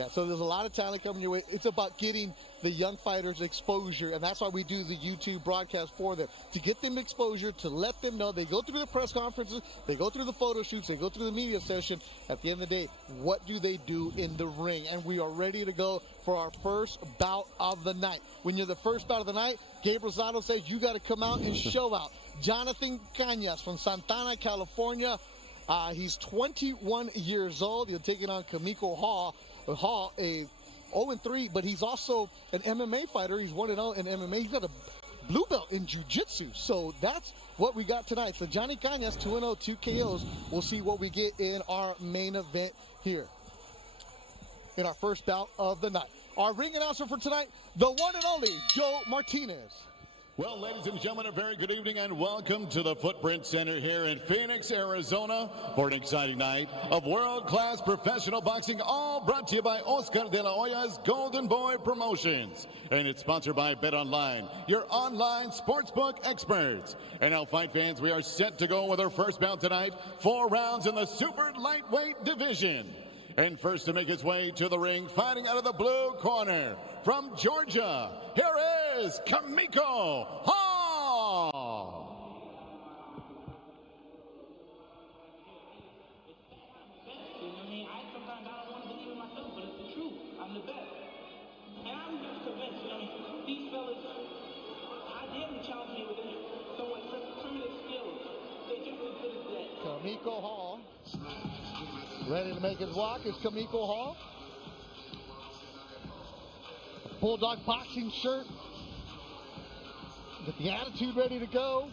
Yeah, so there's a lot of talent coming your way. It's about getting the young fighters exposure, and that's why we do the YouTube broadcast for them, to get them exposure, to let them know. They go through the press conferences, they go through the photo shoots, they go through the media session. At the end of the day, what do they do in the ring? And we are ready to go for our first bout of the night. When you're the first bout of the night, Gabe Rosado says you got to come out and show out. Jonathan Cañas from Santana, California. He's 21 years old. He'll take it on Kamiko Hall, a 0-3, but he's also an MMA fighter. He's 1-0 in MMA. He's got a blue belt in jiu-jitsu. So that's what we got tonight. So Johnny Cañas, 2-0, 2 KOs. We'll see what we get in our main event here in our first bout of the night. Our ring announcer for tonight, the one and only Joe Martinez. Well, ladies and gentlemen, a very good evening and welcome to the Footprint Center here in Phoenix, Arizona for an exciting night of world-class professional boxing, all brought to you by Oscar de la Hoya's Golden Boy Promotions. And it's sponsored by BetOnline, your online sportsbook experts. And now, fight fans, we are set to go with our first bout tonight, 4 rounds in the super lightweight division. And first to make his way to the ring, fighting out of the blue corner, from Georgia, here is Kamiko Hall. Sometimes I don't want to believe in myself, but it's the truth. I'm the best. And I'm just convinced, these fellas, I dare them challenge me with somewhat primitive skills. They're just as good as that. Kamiko Hall. Ready to make his walk is Kamiko Hall. Bulldog boxing shirt. Get the attitude ready to go.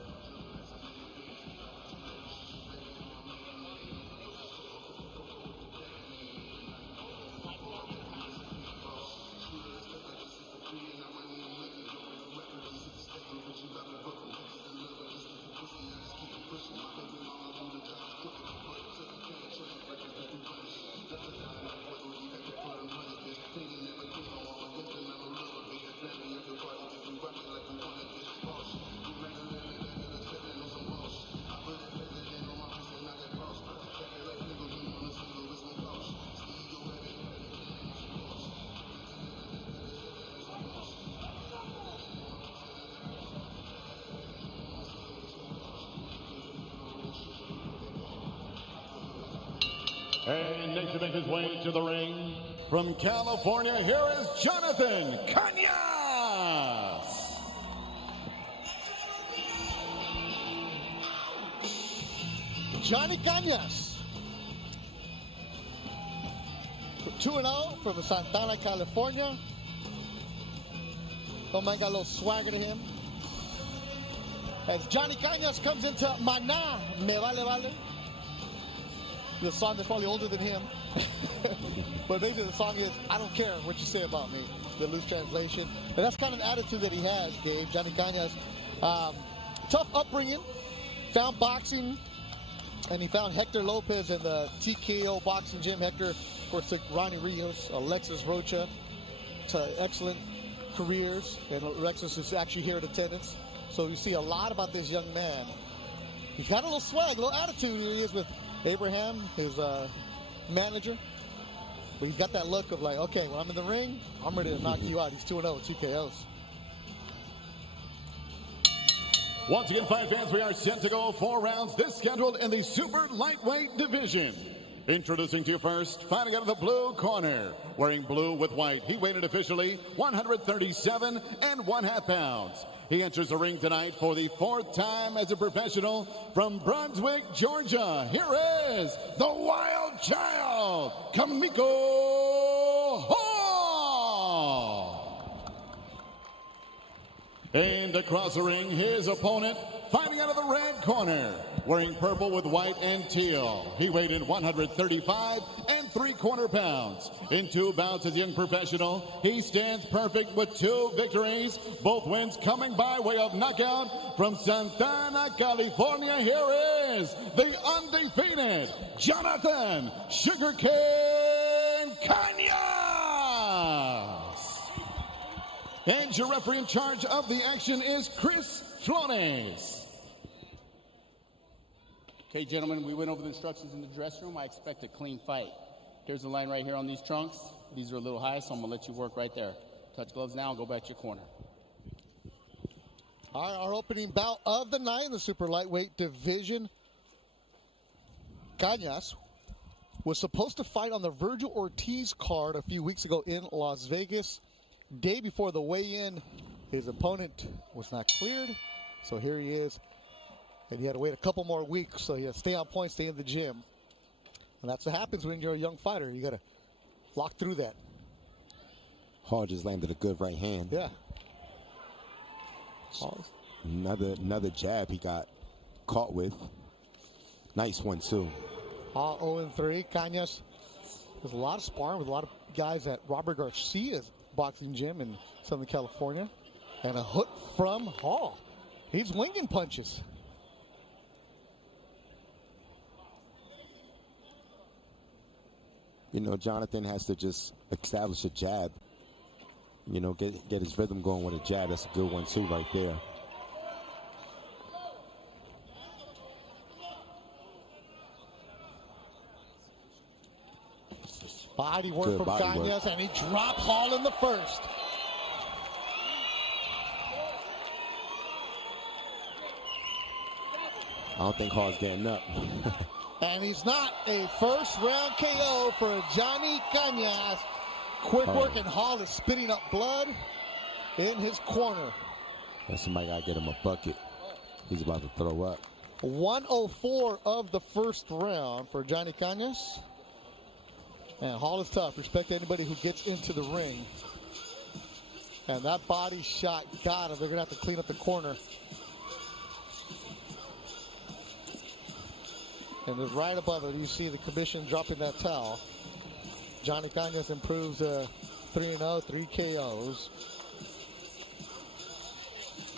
And next to make his way to the ring, from California, here is Jonathan Cañas. Johnny Cañas, 2-0 from Santana, California. Oh man, got a little swagger to him. As Johnny Cañas comes into Maná, Me Vale Vale. The song that's probably older than him. But basically the song is, I don't care what you say about me, the loose translation. And that's kind of an attitude that he has, Gabe. Johnny Cañas, tough upbringing, found boxing, and he found Hector Lopez in the TKO boxing gym. Hector, of course, took Ronnie Rios, Alexis Rocha to excellent careers. And Alexis is actually here in attendance. So you see a lot about this young man. He's got a little swag, a little attitude. Here he is with Abraham, his manager. But he's got that look of like, okay, when I'm in the ring, I'm ready to knock you out. He's 2-0, 2 KOs. Once again, fight fans, we are set to go 4 rounds. This scheduled in the super lightweight division. Introducing to you first, fighting out of the blue corner, wearing blue with white. He weighed officially 137 1/2 pounds. He enters the ring tonight for the 4th time as a professional from Brunswick, Georgia. Here is the Wild Child, Kamiko Hall. And across the ring, his opponent, fighting out of the red corner, wearing purple with white and teal. He weighed in 135 3/4 pounds. In 2 bouts as a young professional, he stands perfect with 2 victories, both wins coming by way of knockout. From Santana, California, here is the undefeated Jonathan Sugarcane Cañas. And your referee in charge of the action is Chris Flores. Okay, gentlemen, we went over the instructions in the dressing room. I expect a clean fight. Here's the line right here on these trunks. These are a little high, so I'm going to let you work right there. Touch gloves now and go back to your corner. All right, our opening bout of the night in the super lightweight division. Cañas was supposed to fight on the Virgil Ortiz card a few weeks ago in Las Vegas. Day before the weigh-in, his opponent was not cleared, so here he is. And he had to wait a couple more weeks, so he had to stay on point, stay in the gym. And that's what happens when you're a young fighter. You got to lock through that. Hall just landed a good right hand. Yeah. Another jab he got caught with. Nice one, too. All 0-3. Cañas. There's a lot of sparring with a lot of guys at Robert Garcia's boxing gym in Southern California. And a hook from Hall. He's winging punches. You know, Jonathan has to just establish a jab. You know, get his rhythm going with a jab. That's a good one, too, right there. Body work from Cañas, and he drops Hall in the first. I don't think Hall's getting up. And he's not. A first round KO for Johnny Cañas. Quick work, and Hall is spitting up blood in his corner. And somebody got to get him a bucket. He's about to throw up. 104 of the first round for Johnny Cañas. And Hall is tough. Respect anybody who gets into the ring. And that body shot got him. They're going to have to clean up the corner. And then right above it, you see the commission dropping that towel. Johnny Cañas improves 3-0, 3 KOs.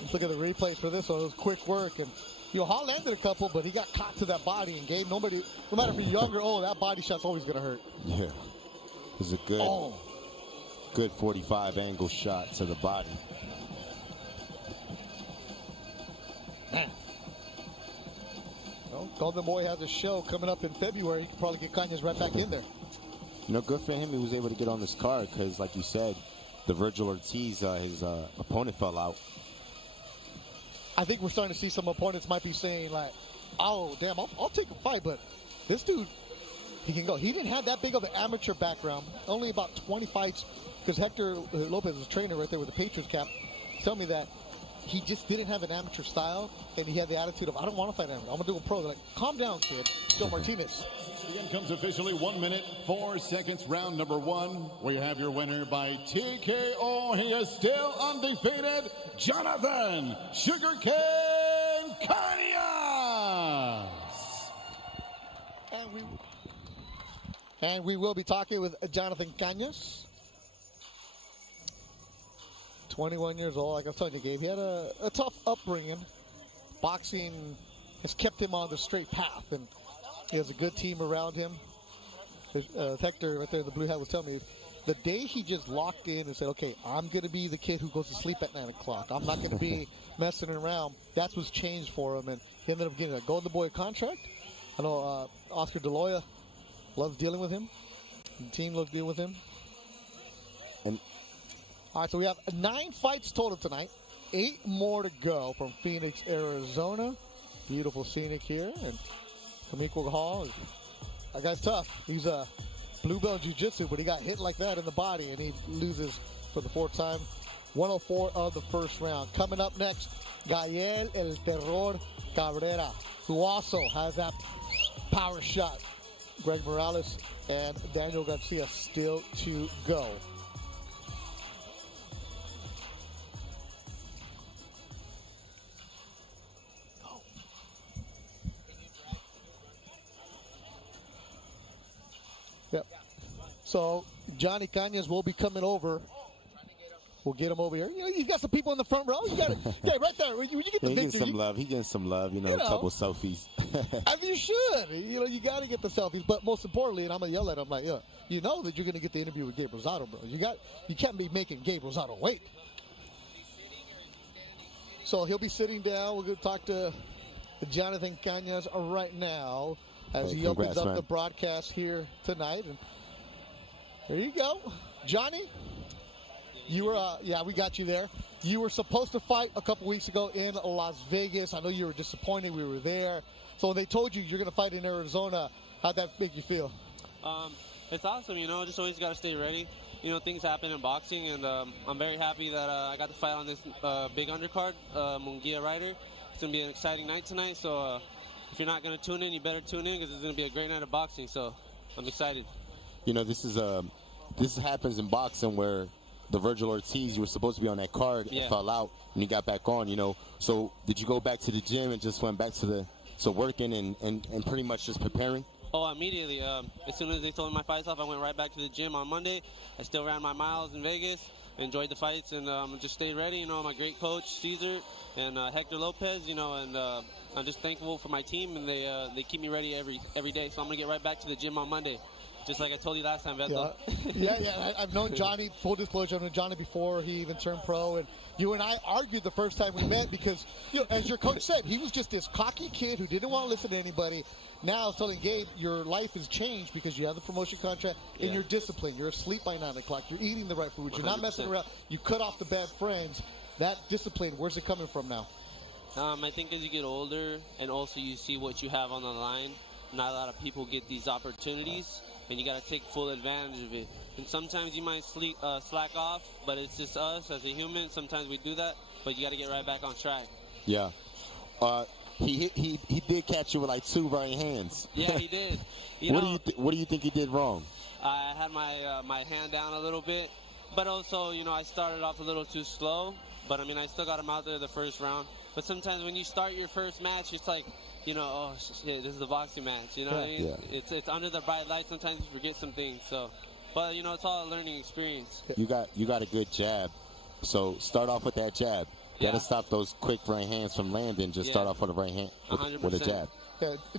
Let's look at the replays for this one. It was quick work. And, you know, Hall landed a couple, but he got caught to that body and gave nobody, no matter if you're young or old, that body shot's always going to hurt. Yeah. It's a good 45 angle shot to the body. Man. Well, Golden Boy has a show coming up in February. He can probably get Cañas right back in there. You know, good for him. He was able to get on this card because, like you said, the Virgil Ortiz, his opponent fell out. I think we're starting to see some opponents might be saying, like, oh, damn, I'll take a fight, but this dude, he can go. He didn't have that big of an amateur background. Only about 20 fights, because Hector Lopez's trainer right there with the Patriots cap tell me that he just didn't have an amateur style, and he had the attitude of, I don't want to fight amateur. I'm going to do a pro. They're like, calm down, kid. Joe Martinez. Again comes officially 1 minute, 4 seconds, round number 1. We have your winner by TKO. He is still undefeated, Jonathan Sugarcane Cañas. And we will be talking with Jonathan Cañas. 21 years old, like I was telling you, Gabe. He had a tough upbringing. Boxing has kept him on the straight path, and he has a good team around him. Hector, right there in the blue hat, was telling me the day he just locked in and said, okay, I'm going to be the kid who goes to sleep at 9 o'clock. I'm not going to be messing around. That's what's changed for him, and he ended up getting a Golden Boy contract. I know Oscar De La Hoya loves dealing with him. The team loves dealing with him. And all right, so we have 9 fights total tonight. 8 more to go from Phoenix, Arizona. Beautiful scenic here. And from Equal Hall, that guy's tough. He's a blue belt jiu-jitsu, but he got hit like that in the body, and he loses for the 4th time. 104 of the first round. Coming up next, Gael El Terror Cabrera, who also has that power shot. Greg Morales and Daniel Garcia still to go. Yep. So Johnny Cañas will be coming over. We'll get him over here. You know, you got some people in the front row. You got it. Yeah, right there. When you get the he victory, getting some love. He getting some love. You know, a couple selfies. I mean, you should. You know, you got to get the selfies. But most importantly, and I'm gonna yell at him like, yeah, you know that you're gonna get the interview with Gabe Rosado, bro. You can't be making Gabe Rosado wait. So he'll be sitting down. We're gonna talk to Jonathan Cañas right now as he opens up the broadcast here tonight. And There you go. Johnny, you were, yeah, we got you there. You were supposed to fight a couple weeks ago in Las Vegas. I know you were disappointed. We were there. So when they told you you're going to fight in Arizona, how'd that make you feel? It's awesome, you know, just always got to stay ready. You know, things happen in boxing, and I'm very happy that I got to fight on this big undercard, Munguía Ryder. It's going to be an exciting night tonight, so if you're not going to tune in, you better tune in because it's going to be a great night of boxing, so I'm excited. You know, this happens in boxing where the Virgil Ortiz, you were supposed to be on that card, fell out, and you got back on, you know. So did you go back to the gym and just went back to working and pretty much just preparing? Oh, immediately. As soon as they told me my fights off, I went right back to the gym on Monday. I still ran my miles in Vegas, enjoyed the fights, and just stayed ready. You know, my great coach, Caesar, and Hector Lopez, you know, and I'm just thankful for my team, and they keep me ready every day. So I'm going to get right back to the gym on Monday, just like I told you last time, Beto. Yeah. I've known Johnny, full disclosure, I've known Johnny before he even turned pro, and you and I argued the first time we met because, you know, as your coach said, he was just this cocky kid who didn't want to listen to anybody. Now, telling Gabe, your life has changed because you have the promotion contract and you're disciplined. You're asleep by 9 o'clock. You're eating the right food. You're not messing around. You cut off the bad friends. That discipline, where's it coming from now? I think as you get older and also you see what you have on the line, not a lot of people get these opportunities, and you got to take full advantage of it. And sometimes you might slack off, but it's just us as a human. Sometimes we do that, but you got to get right back on track. Yeah. He did catch you with like 2 right hands. Yeah, he did. What do you think he did wrong? I had my hand down a little bit, but also, you know, I started off a little too slow. But I mean, I still got him out there the first round. But sometimes when you start your first match, it's like, you know, oh shit, this is a boxing match. You know what I mean? Yeah. It's under the bright light. Sometimes you forget some things. So, but you know, it's all a learning experience. You got a good jab, so start off with that jab. You got to stop those quick right hands from landing. Just start off with a right hand with a jab.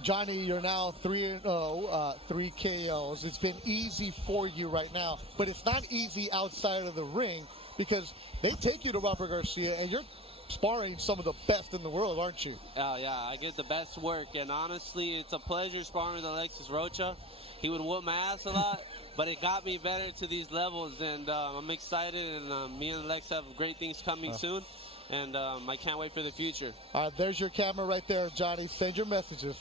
Johnny, you're now 3-0, 3 KOs. It's been easy for you right now, but it's not easy outside of the ring because they take you to Robert Garcia, and you're sparring some of the best in the world, aren't you? Yeah, I get the best work, and honestly, it's a pleasure sparring with Alexis Rocha. He would whoop my ass a lot, but it got me better to these levels, and I'm excited, and me and Alex have great things coming soon. And I can't wait for the future. There's your camera right there, Johnny. Send your messages.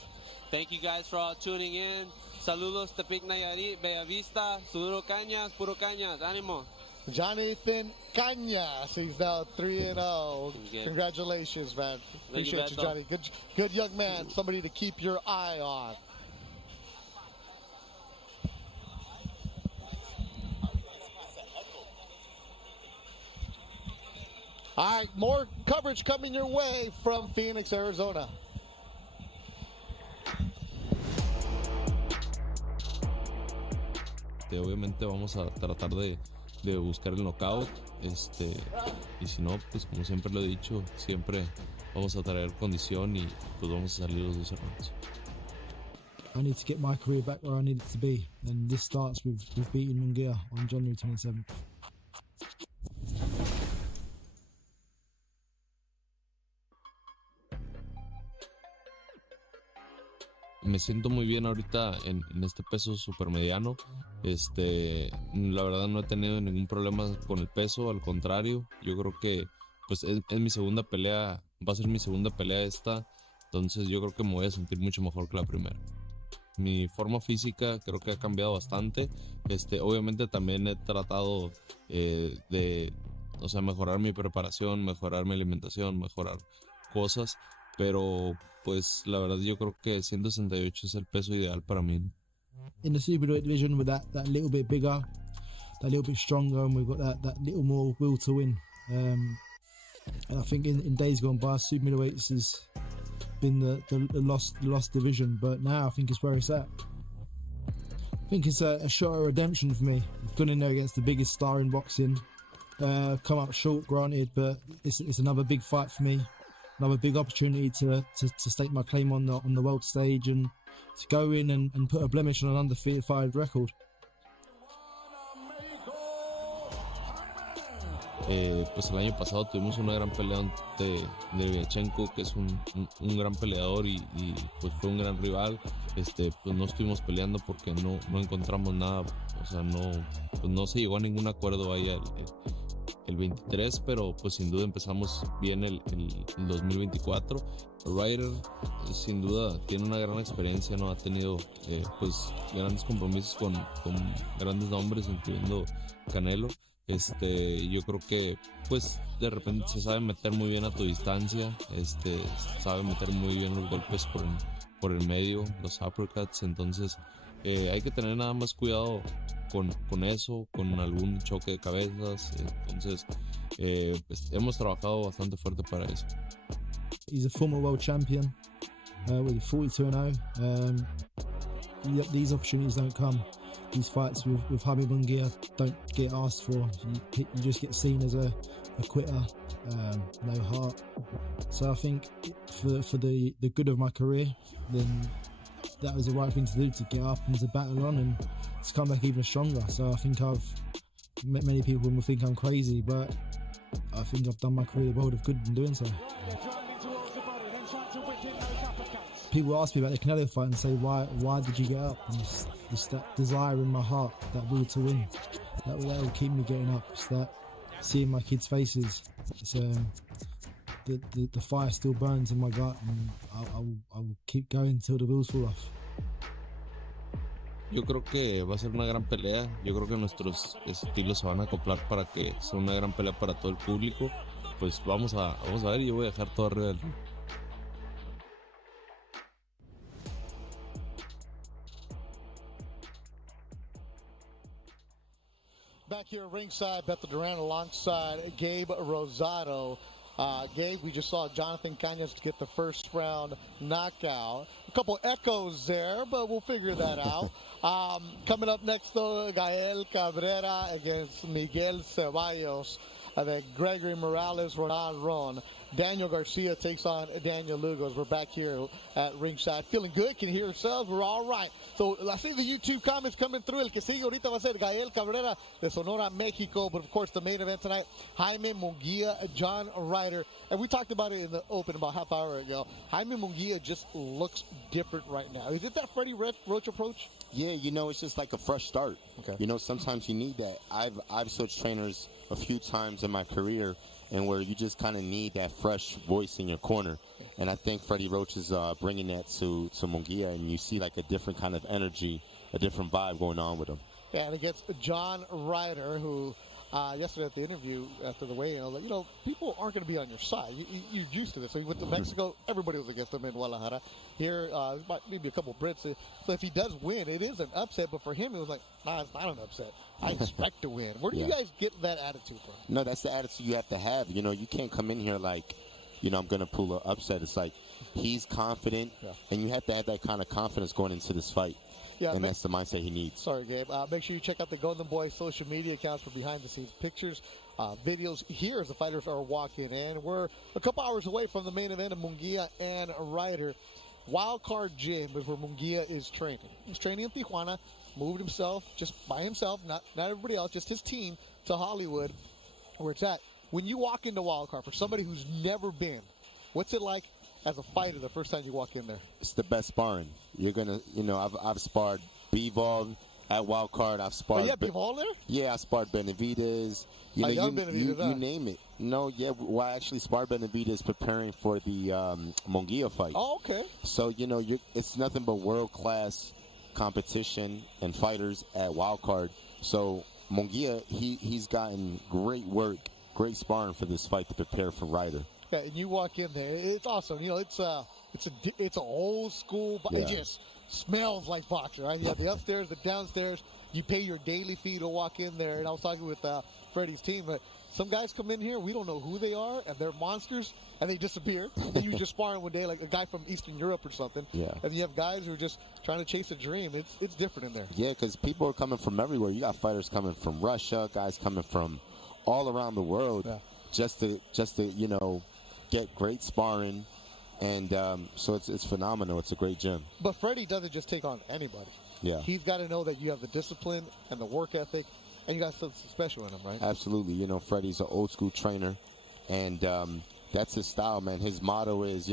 Thank you guys for all tuning in. Saludos, Tepic Nayarit, Bella Vista, Suduro Cañas, Puro Cañas, ánimo. Jonathan Cañas, he's now 3-0. Congratulations, man. Appreciate you, Johnny. Good young man. Somebody to keep your eye on. All right, more coverage coming your way from Phoenix, Arizona. Obviamente vamos a tratar de buscar el knockout, y si no, pues como siempre lo he dicho, siempre vamos a traer condición y pues vamos a salir los 12 rounds. I need to get my career back where I need it to be, and this starts with beating Munguía on January 27th. Me siento muy bien ahorita en este peso supermediano. La verdad no he tenido ningún problema con el peso, al contrario, yo creo que pues es mi segunda pelea, va a ser mi segunda pelea esta, entonces yo creo que me voy a sentir mucho mejor que la primera. Mi forma física creo que ha cambiado bastante. Obviamente también he tratado de mejorar mi preparación, mejorar mi alimentación, mejorar cosas, pero pues la verdad yo creo que 168 es el peso ideal para mí. In the superweight division, with that little bit bigger, that little bit stronger, and we've got that little more will to win. And I think in days gone by, super middleweights has been the lost division, but now I think it's where it's at. I think it's a shot of redemption for me. I've gone in there against the biggest star in boxing, come up short, granted, but it's another big fight for me. Another big opportunity to stake my claim on the world stage and to go in and put a blemish on an undefeated fight record. Pues el año pasado tuvimos una gran pelea ante Derevyanchenko, que es un gran peleador y pues fue un gran rival. Pues no estuvimos peleando porque no encontramos nada O sea, no se llegó a ningún acuerdo ahí el 23, pero pues sin duda empezamos bien el 2024. Ryder sin duda tiene una gran experiencia, ¿no? Ha tenido pues grandes compromisos con grandes nombres, incluyendo Canelo. Yo creo que pues de repente se sabe meter muy bien a tu distancia, sabe meter muy bien los golpes por el medio, los uppercuts. Entonces hay que tener nada más cuidado con eso, con algún choque de cabezas. Entonces pues hemos trabajado bastante fuerte para eso. He's a former world champion with 42-0. These opportunities don't come. These fights with Jaime Munguía don't get asked for. You just get seen as a quitter, no heart. So I think for the good of my career, then that was the right thing to do, to get up and to battle on and to come back even stronger. So I think many people will think I'm crazy, but I think I've done my career the world of good in doing so. People ask me about the Canelo fight and say, why did you get up? And it's that desire in my heart, that will to win. That will keep me getting up. It's that seeing my kids' faces. It's the fire still burns in my gut, and I will keep going until the wheels fall off. Yo creo que va a ser una gran pelea. Yo creo que nuestros estilos se van a acoplar para que sea una gran pelea para todo el público. Pues vamos a ver, yo voy a dejar todo arriba del ring. Back here at ringside, Beto Duran alongside Gabe Rosado. Gabe, we just saw Jonathan Cañas get the first round knockout. A couple echoes there, but we'll figure that out. Coming up next, though, Gael Cabrera against Miguel Ceballos. Then Gregory Morales, Ronan Ron. Daniel Garcia takes on Daniel Lugos. We're back here at ringside. Feeling good, can hear ourselves, we're all right. So I see the YouTube comments coming through. El que sigue ahorita va a ser Gael Cabrera de Sonora, Mexico. But of course, the main event tonight, Jaime Munguía, John Ryder. And we talked about it in the open about half hour ago. Jaime Munguía just looks different right now. Is it that Freddie Roach approach? Yeah, it's just like a fresh start. Okay. Sometimes you need that. I've switched trainers a few times in my career, and where you just kind of need that fresh voice in your corner. And I think Freddie Roach is bringing that to Munguía, and you see like a different kind of energy, a different vibe going on with him. Yeah, and against John Ryder, who yesterday at the interview after the weigh-in, I was like, people aren't going to be on your side. You're used to this. So he went to Mexico, everybody was against him in Guadalajara. Here, maybe a couple Brits. So if he does win, it is an upset. But for him, it was like, nah, it's not an upset. I expect to win. Where do you guys get that attitude from? No, that's the attitude you have to have. You can't come in here like, I'm going to pull an upset. It's like he's confident, and you have to have that kind of confidence going into this fight. Yeah, and that's the mindset he needs. Sorry, Gabe. Make sure you check out the Golden Boy social media accounts for behind-the-scenes pictures, videos here as the fighters are walking in. We're a couple hours away from the main event of Munguía and Ryder. Wildcard Gym is where Munguía is training. He's training in Tijuana, moved himself, just by himself, not everybody else, just his team, to Hollywood, where it's at. When you walk into Wildcard, for somebody who's never been, what's it like as a fighter the first time you walk in there? It's the best sparring. You're gonna, I've sparred Bivol at Wildcard. I've sparred. Oh, yeah, Bivol there? Yeah, I sparred Benavidez. You name it. Well, I actually sparred Benavidez preparing for the Munguía fight. Oh, okay. So it's nothing but world class competition and fighters at Wildcard. So Munguía, he's gotten great work, great sparring for this fight to prepare for Ryder. Yeah, and you walk in there, it's awesome. It's an old school. It just smells like boxing, right? You have the upstairs, the downstairs. You pay your daily fee to walk in there. And I was talking with Freddie's team, but some guys come in here, we don't know who they are, and they're monsters, and they disappear. And you just sparring one day, like a guy from Eastern Europe or something. Yeah. And you have guys who are just trying to chase a dream. It's different in there. Yeah, because people are coming from everywhere. You got fighters coming from Russia, guys coming from all around the world, just to get great sparring, and so it's phenomenal. It's a great gym. But Freddie doesn't just take on anybody. Yeah, he's got to know that you have the discipline and the work ethic, and you got something special in him, right? Absolutely. Freddie's an old school trainer, and that's his style, man. His motto is,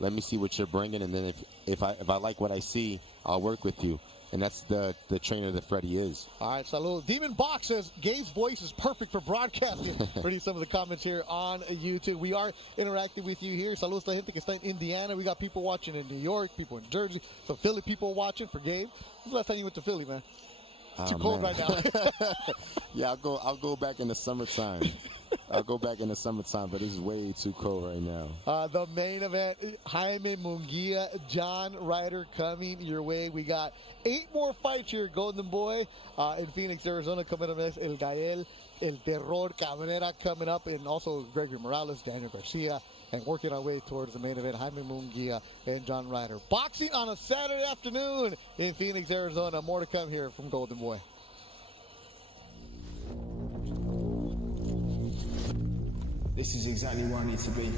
let me see what you're bringing, and then if I like what I see, I'll work with you. and that's the trainer that Freddie is. All right, salud. Demon Box says Gabe's voice is perfect for broadcasting. Reading some of the comments here on YouTube. We are interacting with you here. Saludos to la gente que está in Indiana. We got people watching in New York, people in Jersey, some Philly people watching for Gabe. When's the last time you went to Philly, man? It's too cold right now. Yeah, I'll go back in the summertime. I'll go back in the summertime, but it's way too cold right now. The main event, Jaime Munguía, John Ryder coming your way. We got 8 more fights here, Golden Boy, in Phoenix, Arizona. Coming up next, El Gael, El Terror Cabrera coming up, and also Gregory Morales, Daniel Garcia, and working our way towards the main event, Jaime Munguía and John Ryder. Boxing on a Saturday afternoon in Phoenix, Arizona. More to come here from Golden Boy. This is exactly where I need to be.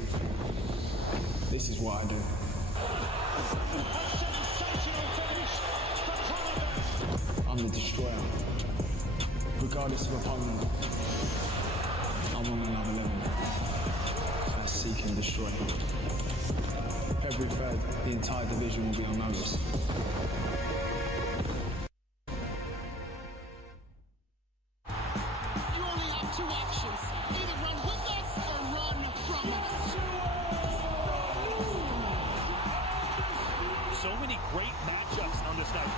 This is what I do. I'm the destroyer. Regardless of opponent, I'm on another level. I seek and destroy. Every third, the entire division will be on notice. You only have 2 options. Either run with us or run from us. So many great matchups on this night.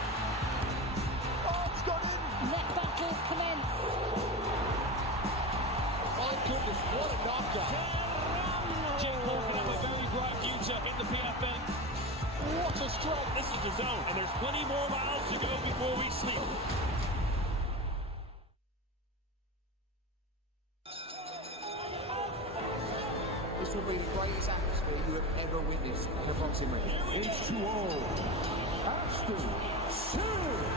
Oh, it's got in. Neck battle commence. Oh, goodness, what a knockdown. Jake Paul can have a very bright future in the PFL. What a strike. This is the zone, and there's plenty more miles to go before we sleep. This will be the greatest atmosphere you have ever witnessed in a boxing ring. H2O, Ashton Silver.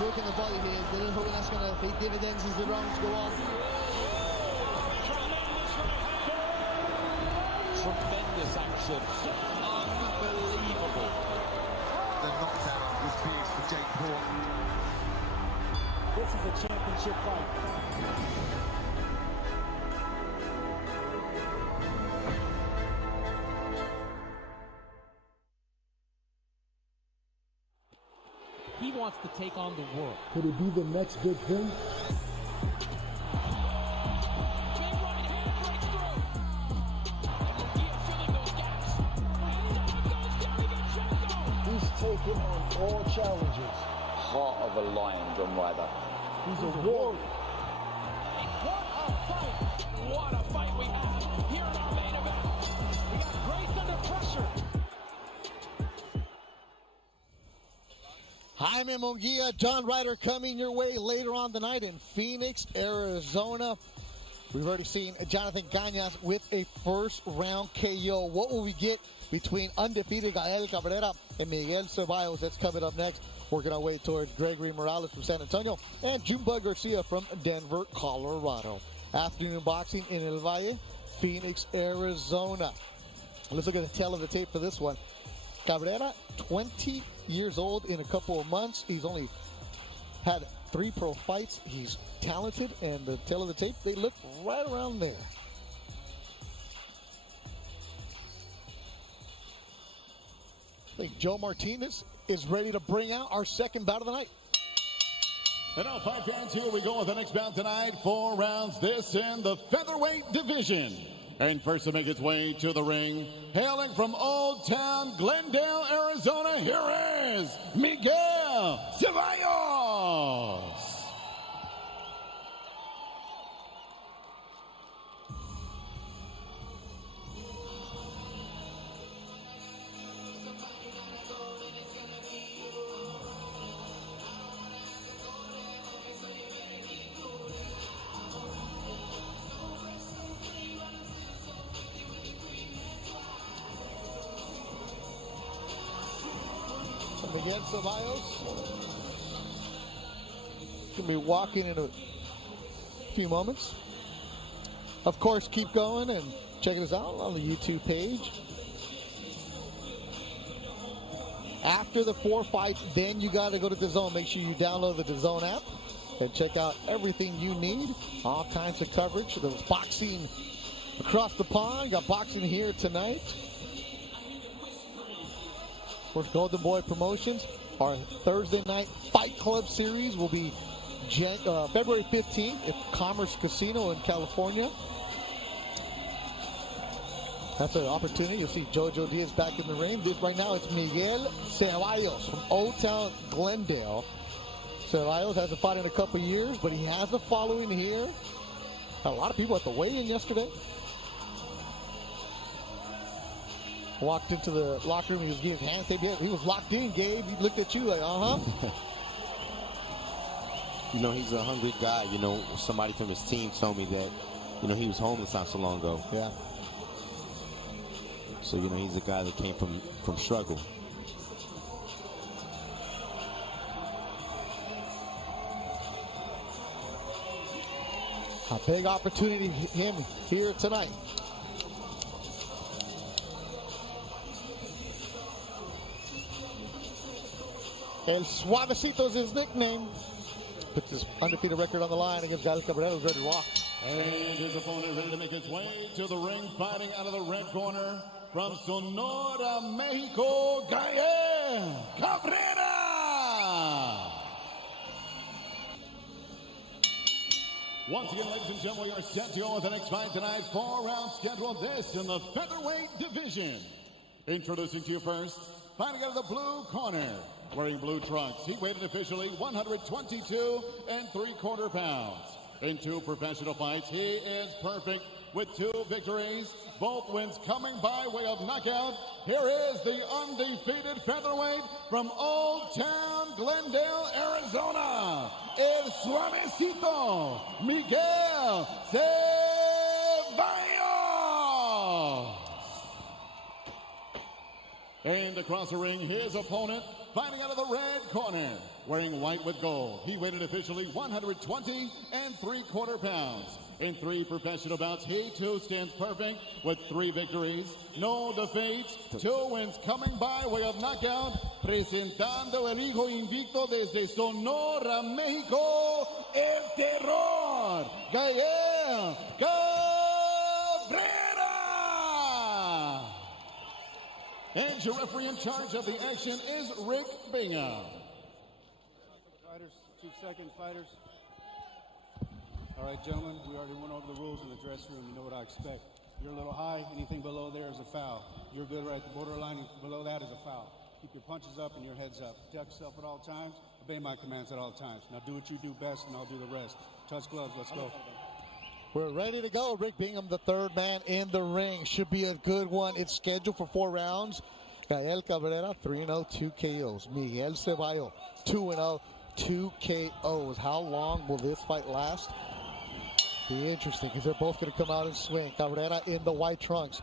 Look at the body here. They don't know when that's going to pay dividends as the rounds go on. Tremendous action. Unbelievable. The knockdown was big for Jake Paul. This is a championship fight. He wants to take on the world. Could it be the next big thing? He's taking on all challenges. Heart of a lion, John Ryder. He's a warrior. What a fight! What a fight we have here in our main event. We got Grace under pressure. Jaime Munguía, John Ryder coming your way later on tonight in Phoenix, Arizona. We've already seen Jonathan Cañas with a first-round KO. What will we get between undefeated Gael Cabrera and Miguel Ceballos? That's coming up next. Working our way towards Gregory Morales from San Antonio and Jumbo Garcia from Denver, Colorado. Afternoon boxing in El Valle, Phoenix, Arizona. Let's look at the tail of the tape for this one. Cabrera, 20 years old in a couple of months. He's only had 3 pro fights. He's talented, and the tail of the tape, they look right around there. I think Joe Martinez is ready to bring out our second bout of the night. And now, fight fans, here we go with the next bout tonight. 4 rounds, this in the featherweight division. And first to make its way to the ring, hailing from Old Town Glendale, Arizona, here is Miguel Ceballos. Miguel Ceballos going to be walking in a few moments. Of course, keep going and checking us out on the YouTube page. After the 4 fights, then you got to go to DAZN. Make sure you download the DAZN app and check out everything you need. All kinds of coverage. There's boxing across the pond. Got boxing here tonight. course, Golden Boy Promotions, our Thursday night Fight Club series will be February 15th at Commerce Casino in California. That's an opportunity. You'll see Jojo Diaz back in the ring. Right now, it's Miguel Ceballos from Old Town Glendale. Ceballos hasn't fought in a couple years, but he has a following here. Had a lot of people at the weigh-in yesterday. Walked into the locker room. He was getting hands. He was locked in, Gabe. He looked at you like, You know, he's a hungry guy. You know, somebody from his team told me that, you know, he was homeless not so long ago. Yeah. So, you know, he's a guy that came from struggle. A big opportunity him here tonight. El Suavecito is his nickname. Puts his undefeated record on the line against Gael Cabrera, who's ready to rock. And his opponent ready to make his way to the ring, fighting out of the red corner from Sonora, Mexico, Gael Cabrera. Once again, ladies and gentlemen, we are set to go with the next fight tonight. 4-round schedule. This in the featherweight division. Introducing to you first, fighting out of the blue corner, wearing blue trunks. He weighed officially 122 3/4 pounds. In 2 professional fights, he is perfect with 2 victories, both wins coming by way of knockout. Here is the undefeated featherweight from Old Town Glendale, Arizona, El Suavecito, Miguel Ceballos. And across the ring, his opponent, fighting out of the red corner, wearing white with gold. He weighed officially 120 3/4 pounds. In 3 professional bouts, he too stands perfect with 3 victories, no defeats, 2 wins coming by way of knockout. Presentando el hijo invicto desde Sonora, México, el terror, Gael Cabrera. And your referee in charge of the action is Rick Bingham. Fighters, 2-second fighters. All right, gentlemen, we already went over the rules in the dressing room. You know what I expect. You're a little high. Anything below there is a foul. You're good right at the borderline. Below that is a foul. Keep your punches up and your heads up. Protect yourself at all times. Obey my commands at all times. Now do what you do best, and I'll do the rest. Touch gloves. Let's go. We're ready to go. Rick Bingham, the third man in the ring. Should be a good one. It's scheduled for 4 rounds. Gael Cabrera, 3-0, 2 KOs. Miguel Ceballos, 2-0, 2 KOs. How long will this fight last? Be interesting, because they're both going to come out and swing. Cabrera in the white trunks.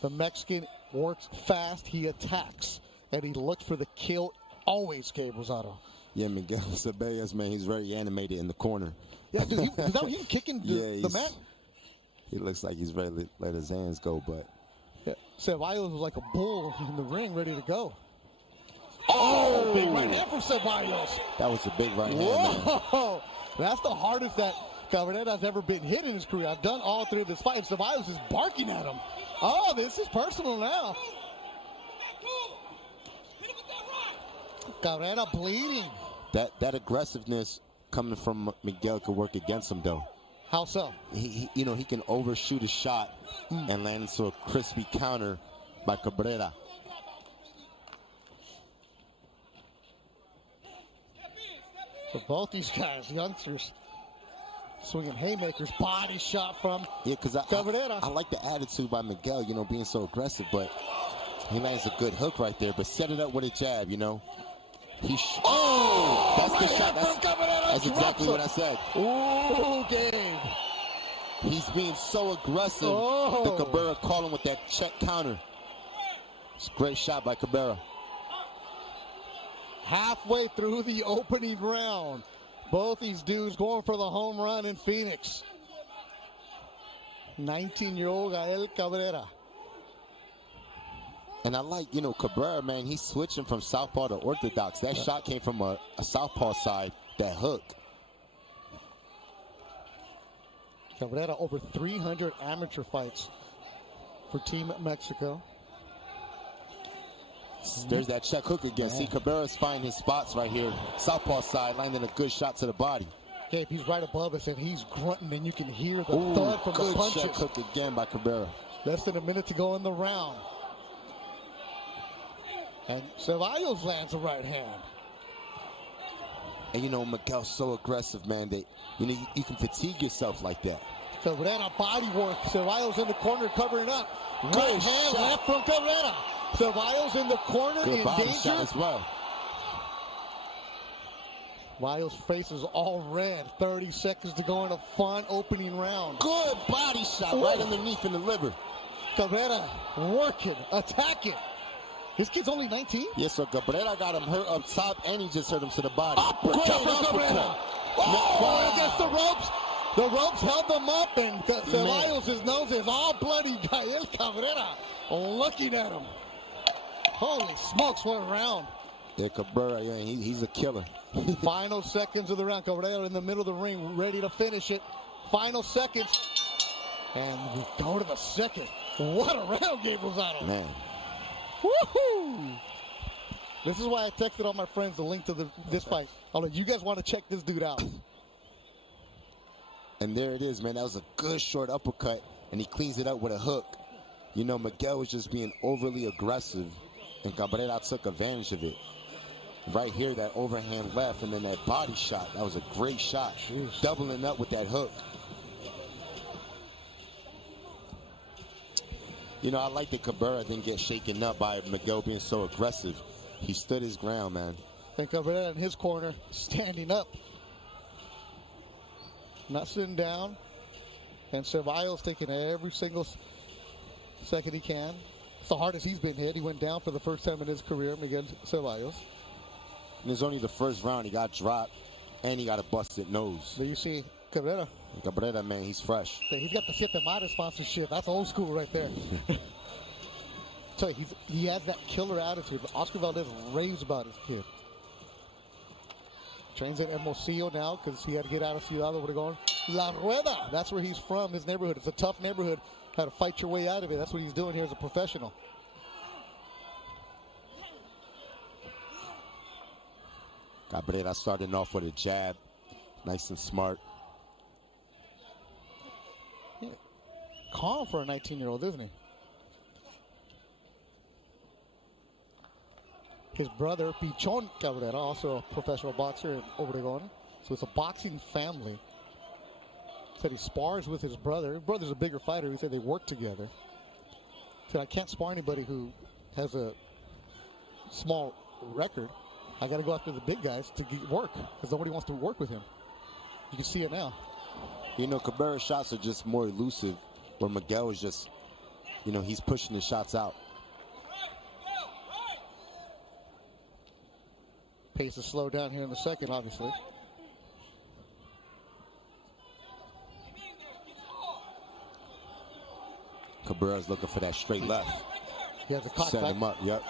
The Mexican works fast. He attacks, and he looks for the kill. Always, Gabe Rosado. Yeah, Miguel Ceballos, man, he's very animated in the corner. Yeah, dude, is that him kicking the mat? He looks like he's ready to let his hands go, but... Yeah, Ceballos was like a bull in the ring, ready to go. Oh, big right hand from Ceballos. That was a big right hand, Whoa! That's the hardest that Cabrera's ever been hit in his career. I've done all 3 of his fights. Ceballos is barking at him. Oh, this is personal now. Cabrera bleeding. That aggressiveness coming from Miguel could work against him, though. How so? He can overshoot a shot and land into a crispy counter by Cabrera. So both these guys, youngsters, swinging haymakers, body shot from Cabrera. I like the attitude by Miguel, being so aggressive, but he lands a good hook right there, but set it up with a jab, That's the shot. That's exactly what I said. Ooh, Gabe. He's being so aggressive. The Cabrera caught him with that check counter. It's a great shot by Cabrera. Halfway through the opening round, both these dudes going for the home run in Phoenix. 19-year-old Gael Cabrera. And I like, Cabrera, man, he's switching from southpaw to orthodox. That shot came from a southpaw side, that hook. Cabrera over 300 amateur fights for Team Mexico. There's that check hook again. See, Cabrera's finding his spots right here. Southpaw side, landing a good shot to the body. Gabe, he's right above us, and he's grunting, and you can hear the thud from the punches. Check hook again by Cabrera. Less than a minute to go in the round. And Ceballos lands a right hand. And you know, Miguel's so aggressive, man, that you can fatigue yourself like that. Cabrera body work. Ceballos in the corner covering up. Right hand left from Cabrera. Ceballos in the corner Good in body danger. shot as well. Ceballos' face is all red. 30 seconds to go in a fun opening round. Good body shot right underneath in the liver. Cabrera working, attacking. This kid's only 19? Yes, so Cabrera got him hurt up top, and he just hurt him to the body. Uppercut from Cabrera. Oh, against the ropes. The ropes held them up, and Ceballos' nose is all bloody. Gael Cabrera looking at him. Holy smokes, what a round. Yeah, Cabrera, yeah, he's a killer. Final seconds of the round. Cabrera in the middle of the ring, ready to finish it. Final seconds. And we go to the second. What a round Gabe Rosado. Man. Woohoo! This is why I texted all my friends the link to this fight. I'm like, you guys want to check this dude out. And there it is, man. That was a good short uppercut, and he cleans it up with a hook. You know, Miguel was just being overly aggressive, and Cabrera took advantage of it. Right here, that overhand left, and then that body shot. That was a great shot. Jeez. Doubling up with that hook. You know, I like that Cabrera didn't get shaken up by Miguel being so aggressive. He stood his ground, man. And Cabrera in his corner, standing up. Not sitting down. And Ceballos taking every single second he can. It's the hardest he's been hit. He went down for the first time in his career, Miguel Ceballos. And it's only the first round. He got dropped, and he got a busted nose. There you see Cabrera. Cabrera, man, he's fresh. He's got the Siete Mares sponsorship. That's old school right there. So he has that killer attitude. Oscar Valdez raves about his kid. Trains at Hermosillo now because he had to get out of Ciudad Obregón. La Rueda, that's where he's from, his neighborhood. It's a tough neighborhood. How to fight your way out of it. That's what he's doing here as a professional. Cabrera starting off with a jab. Nice and smart. Yeah. Calm for a 19-year-old, isn't he? His brother, Pichon Cabrera, also a professional boxer in Obregón. So it's a boxing family. Said he spars with his brother. His brother's a bigger fighter. He said they work together. Said, I can't spar anybody who has a small record. I got to go after the big guys to get work because nobody wants to work with him. You can see it now. You know, Cabrera's shots are just more elusive, where Miguel is just, you know, he's pushing the shots out. Pace is slowed down here in the second, obviously. Cabrera's looking for that straight left. He has a cock set back. him up, yep.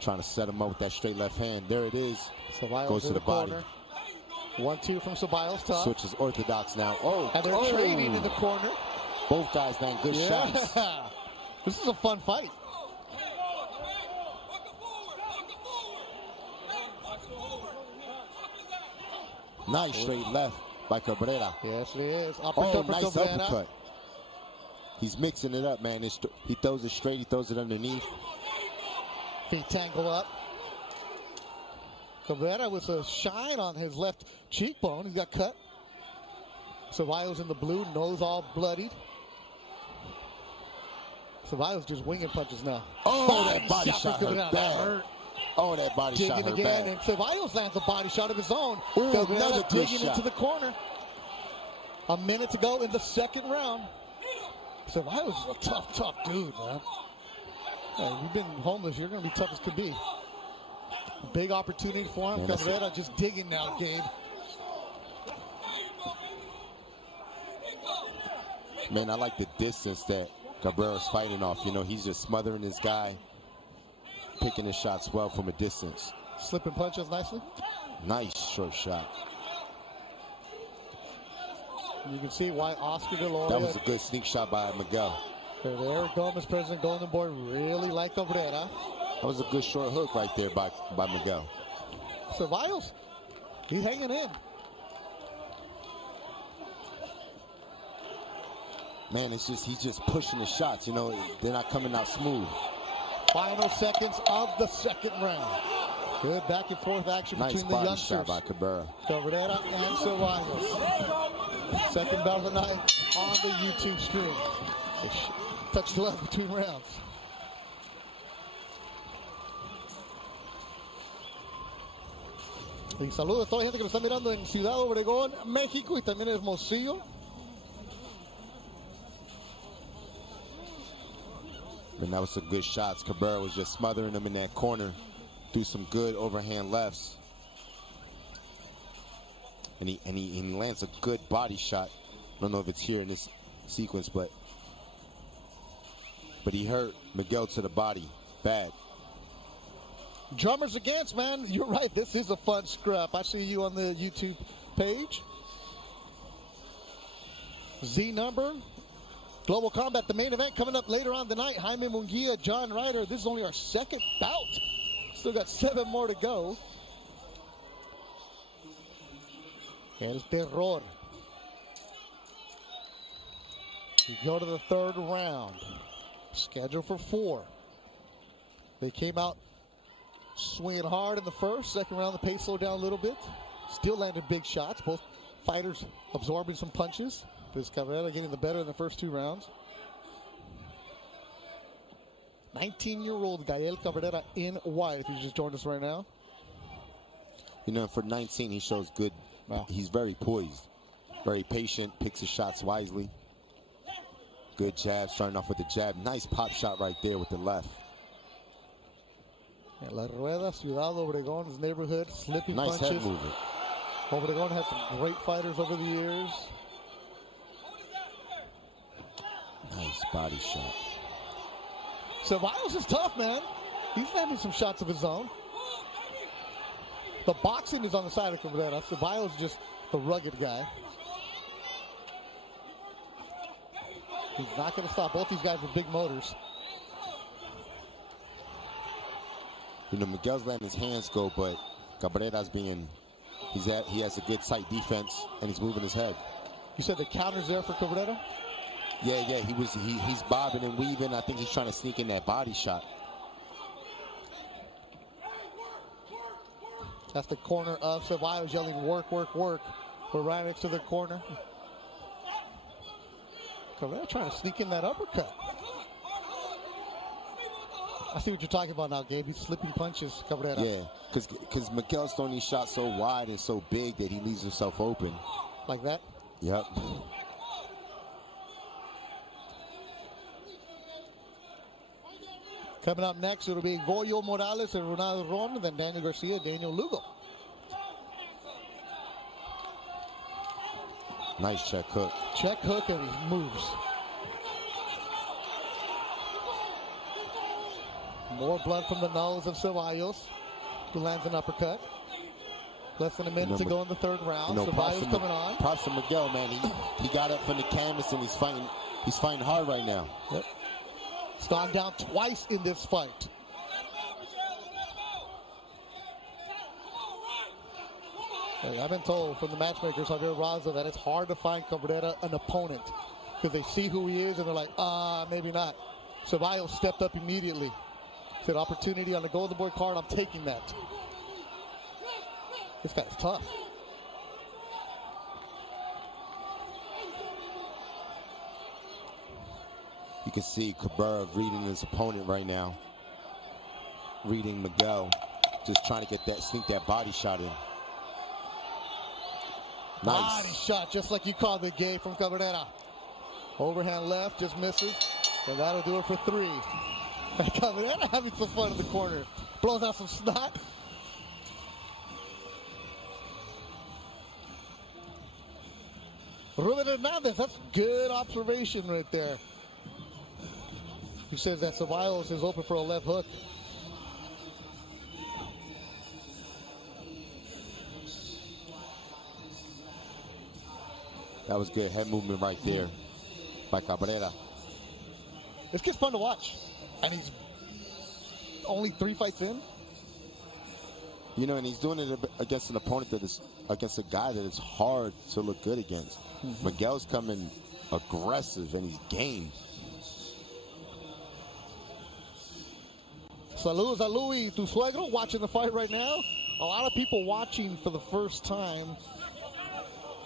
Trying to set him up with that straight left hand. There it is. Ceballos goes to the body. corner. 1-2 from Ceballos top. Switches orthodox now. Oh, and they're trading in the corner. Both guys land good shots. This is a fun fight. Nice straight left by Cabrera. Yes, it is. Uppercut nice Cabrera. Uppercut. He's mixing it up, man. He throws it straight. He throws it underneath. Feet tangle up. Cabrera with a shine on his left cheekbone. He's got cut. Ceballos in the blue, nose all bloodied. Ceballos just winging punches now. Oh, that body shot hurt bad. That hurt. Oh, that body digging shot hurt again, bad. And Ceballos lands a body shot of his own. Ooh, Cabrera digging into the corner. A minute to go in the second round. Ceballos is a tough dude, man. Yeah, you've been homeless. You're going to be tough as could be. Big opportunity for him. Cabrera just digging now, Gabe. Man, I like the distance that Cabrera's fighting off. You know, he's just smothering his guy, picking his shots well from a distance. Slipping punches nicely. Nice short shot. You can see why Oscar De La Hoya. That was a good sneak shot by Miguel. Eric Gomez, President Golden Boy, really like Cabrera. That was a good short hook right there by Miguel. Ceballos, he's hanging in. Man, he's just pushing the shots. You know, they're not coming out smooth. Final seconds of the second round. Good back and forth action between the youngsters. Nice body shot by Cabrera. Cabrera and Ceballos. Second battle of the night on the YouTube stream. Touch 12 between rounds. Y saludos a toda la gente que nos está mirando en Ciudad Obregón, México, y también en Hermosillo. And that was some good shots. Cabrera was just smothering him in that corner. Threw some good overhand lefts. And he lands a good body shot. I don't know if it's here in this sequence, but he hurt Miguel to the body bad. Drummers against, man. You're right. This is a fun scrap. I see you on the YouTube page. Z number. Global Combat, the main event coming up later on tonight. Jaime Munguía, John Ryder. This is only our second bout. Still got 7 more to go. El Terror. We go to the third round. Scheduled for 4. They came out swinging hard in the first. Second round, the pace slowed down a little bit. Still landed big shots. Both fighters absorbing some punches. This Cabrera getting the better in the first 2 rounds. 19-year-old Gael Cabrera in white, if you just joined us right now. You know, for 19, he shows good. Wow. He's very poised, very patient, picks his shots wisely. Good jab, starting off with the jab. Nice pop shot right there with the left. La Rueda, Ciudad Obregón's neighborhood, slipping nice punches. Head movement. Obregón had some great fighters over the years. Nice body shot. Ceballos is tough, man. He's landing some shots of his own. The boxing is on the side of Cabrera. Ceballos is just the rugged guy. He's not going to stop. Both these guys are big motors. You know, Miguel's letting his hands go, but Cabrera's he has a good sight defense, and he's moving his head. You said the counter's there for Cabrera? Yeah, he's bobbing and weaving. I think he's trying to sneak in that body shot. That's the corner of Ceballos yelling, work, work, work. We're right next to the corner. Cabrera trying to sneak in that uppercut. I see what you're talking about now, Gabe. He's slipping punches, Cabrera. Yeah, because Miguel's throwing these shots so wide and so big that he leaves himself open. Like that? Yep. Coming up next, it'll be Goyo Morales and Ronaldo Ron, then Daniel Garcia, Daniel Lugo. Nice check hook. Check hook, and he moves. More blood from the nose of Ceballos, who lands an uppercut. Less than a minute to go in the third round. Ceballos coming on. Props to Miguel, man. He got up from the canvas and he's fighting hard right now. Yep. He's gone down twice in this fight. Hey, I've been told from the matchmakers, Javier Raza, that it's hard to find Cabrera an opponent because they see who he is and they're like, maybe not. Ceballos stepped up immediately. Said, opportunity on the golden boy card, I'm taking that. This guy's tough. You can see Cabrera reading his opponent right now. Reading Miguel. Just trying to sneak that body shot in. Nice. Body shot, just like you called it, Gabe, from Cabrera. Overhand left, just misses. And that'll do it for 3. Cabrera having some fun in the corner. Blows out some snot. Ruben Hernandez, that's good observation right there. He says that Ceballos is open for a left hook. That was good head movement right there by Cabrera. This kid's fun to watch. And only 3 fights in. You know, and he's doing it against an opponent that is, against a guy that is hard to look good against. Miguel's coming aggressive and he's game. Saludos a Louis, tu suegro, watching the fight right now. A lot of people watching for the first time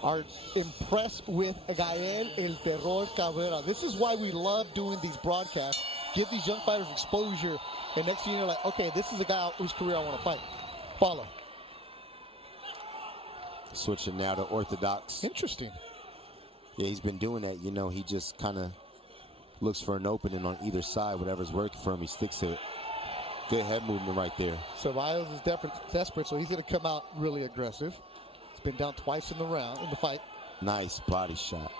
are impressed with Gael El Terror Cabrera. This is why we love doing these broadcasts. Give these young fighters exposure, and next thing you're like, okay, this is a guy whose career I want to fight. Follow. Switching now to orthodox. Interesting. Yeah, he's been doing that. You know, he just kind of looks for an opening on either side. Whatever's working for him, he sticks to it. Good head movement right there. Ceballos is desperate, so he's going to come out really aggressive. He's been down twice in the fight. Nice body shot.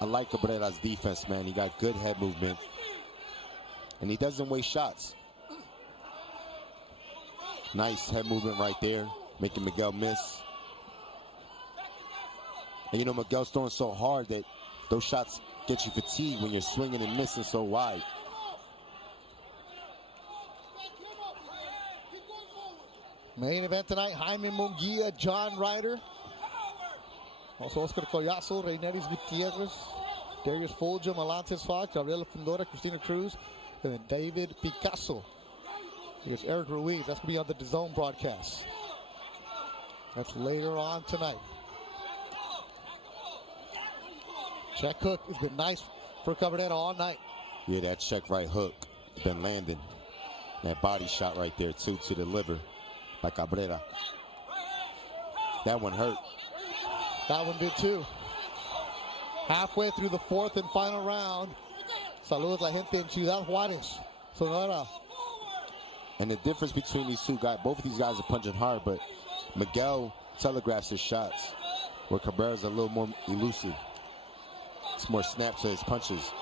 I like Cabrera's defense, man. He got good head movement. And he doesn't waste shots. Nice head movement right there, making Miguel miss. And you know, Miguel's throwing so hard that those shots get you fatigued when you're swinging and missing so wide. Main event tonight, Jaime Munguía, John Ryder. Also Oscar Collazo, Reineris Gutierrez, Darius Folger, Malantes Fox, Gabriela Fundora, Cristina Cruz, and then David Picasso. Here's Eric Ruiz. That's going to be on the DAZN broadcast. That's later on tonight. Check hook has been nice for Cabrera all night. Yeah, that check right hook been landing. That body shot right there, too, to the liver by Cabrera. That one hurt. That one did, too. Halfway through the 4th and final round. Saludos la gente en Ciudad Juárez, Sonora. And the difference between these two guys, both of these guys are punching hard, but Miguel telegraphs his shots, where Cabrera's a little more elusive. It's more snap to his punches.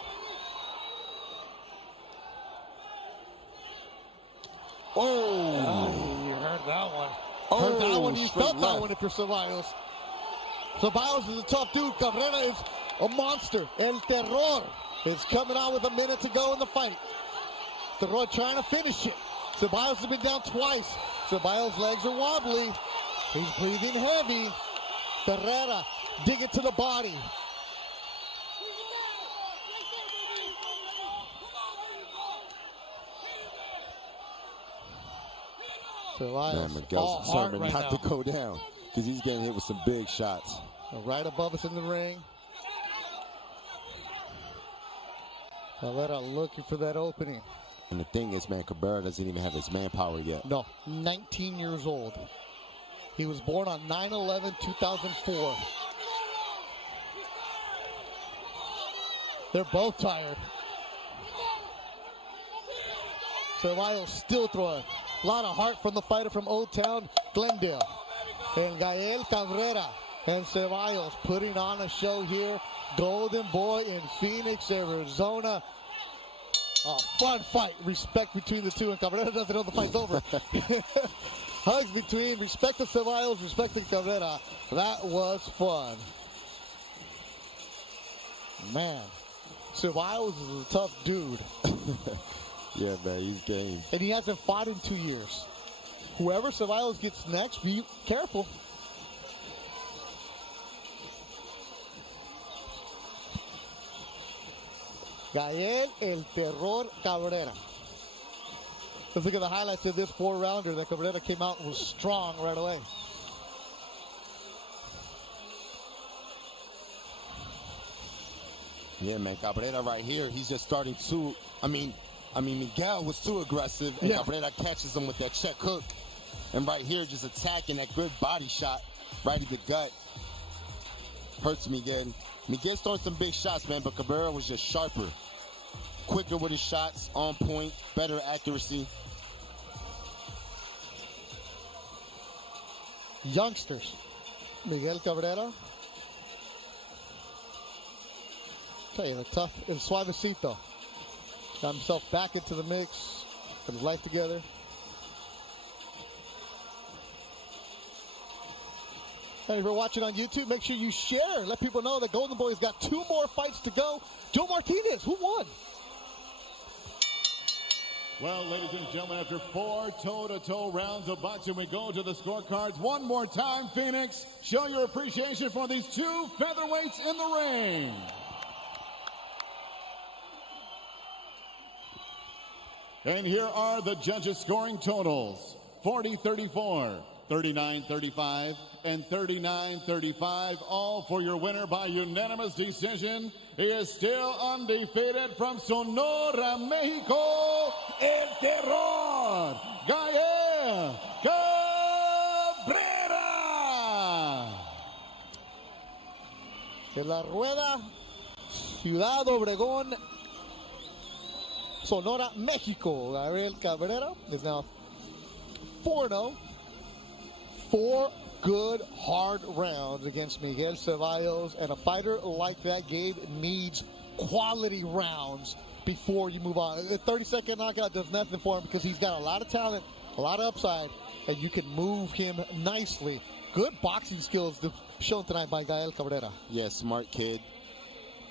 Oh, you heard that one. Heard that one. You felt that one if you're Ceballos. Ceballos is a tough dude. Cabrera is a monster. El Terror is coming out with a minute to go in the fight. Terror trying to finish it. Ceballos has been down twice. Ceballos' legs are wobbly. He's breathing heavy. Carrera digging to the body. Man, Miguel's determined not to go down because he's getting hit with some big shots. Right above us in the ring. Cabrera looking for that opening. And the thing is, man, Cabrera doesn't even have his manpower yet. No, 19 years old. He was born on 9/11/2004. They're both tired. Ceballos still throwing. A lot of heart from the fighter from Old Town, Glendale. And Gael Cabrera and Ceballos putting on a show here. Golden Boy in Phoenix, Arizona. A fun fight. Respect between the two. And Cabrera doesn't know the fight's over. Hugs between. Respect to Ceballos, respect to Cabrera. That was fun. Man, Ceballos is a tough dude. Yeah, man, he's game. And he hasn't fought in 2 years. Whoever Ceballos gets next, be careful. Gael El Terror Cabrera. Let's look at the highlights of this 4-rounder that Cabrera came out and was strong right away. Yeah, man, Cabrera right here, he's just starting to, I mean, Miguel was too aggressive, and Cabrera catches him with that check hook. And right here, just attacking that good body shot right in the gut. Hurts Miguel. Miguel's throwing some big shots, man, but Cabrera was just sharper. Quicker with his shots, on point, better accuracy. Youngsters. Miguel Cabrera. Tell you, the tough and suavecito. Got himself back into the mix, put his life together. And if you're watching on YouTube, make sure you share. Let people know that Golden Boy's got 2 more fights to go. Joe Martinez, who won? Well, ladies and gentlemen, after 4 toe-to-toe rounds of boxing, we go to the scorecards. One more time, Phoenix. Show your appreciation for these 2 featherweights in the ring. And here are the judges' scoring totals. 40-34, 39-35, and 39-35, all for your winner by unanimous decision. He is still undefeated from Sonora, Mexico, El Terror, Jaime Cabrera. En la rueda, Ciudad Obregón, Sonora, Mexico. Jaime Cabrera is now 4-0. 4 good, hard rounds against Miguel Ceballos, and a fighter like that, Gabe, needs quality rounds before you move on. A 30-second knockout does nothing for him because he's got a lot of talent, a lot of upside, and you can move him nicely. Good boxing skills shown tonight by Gael Cabrera. Yeah, smart kid.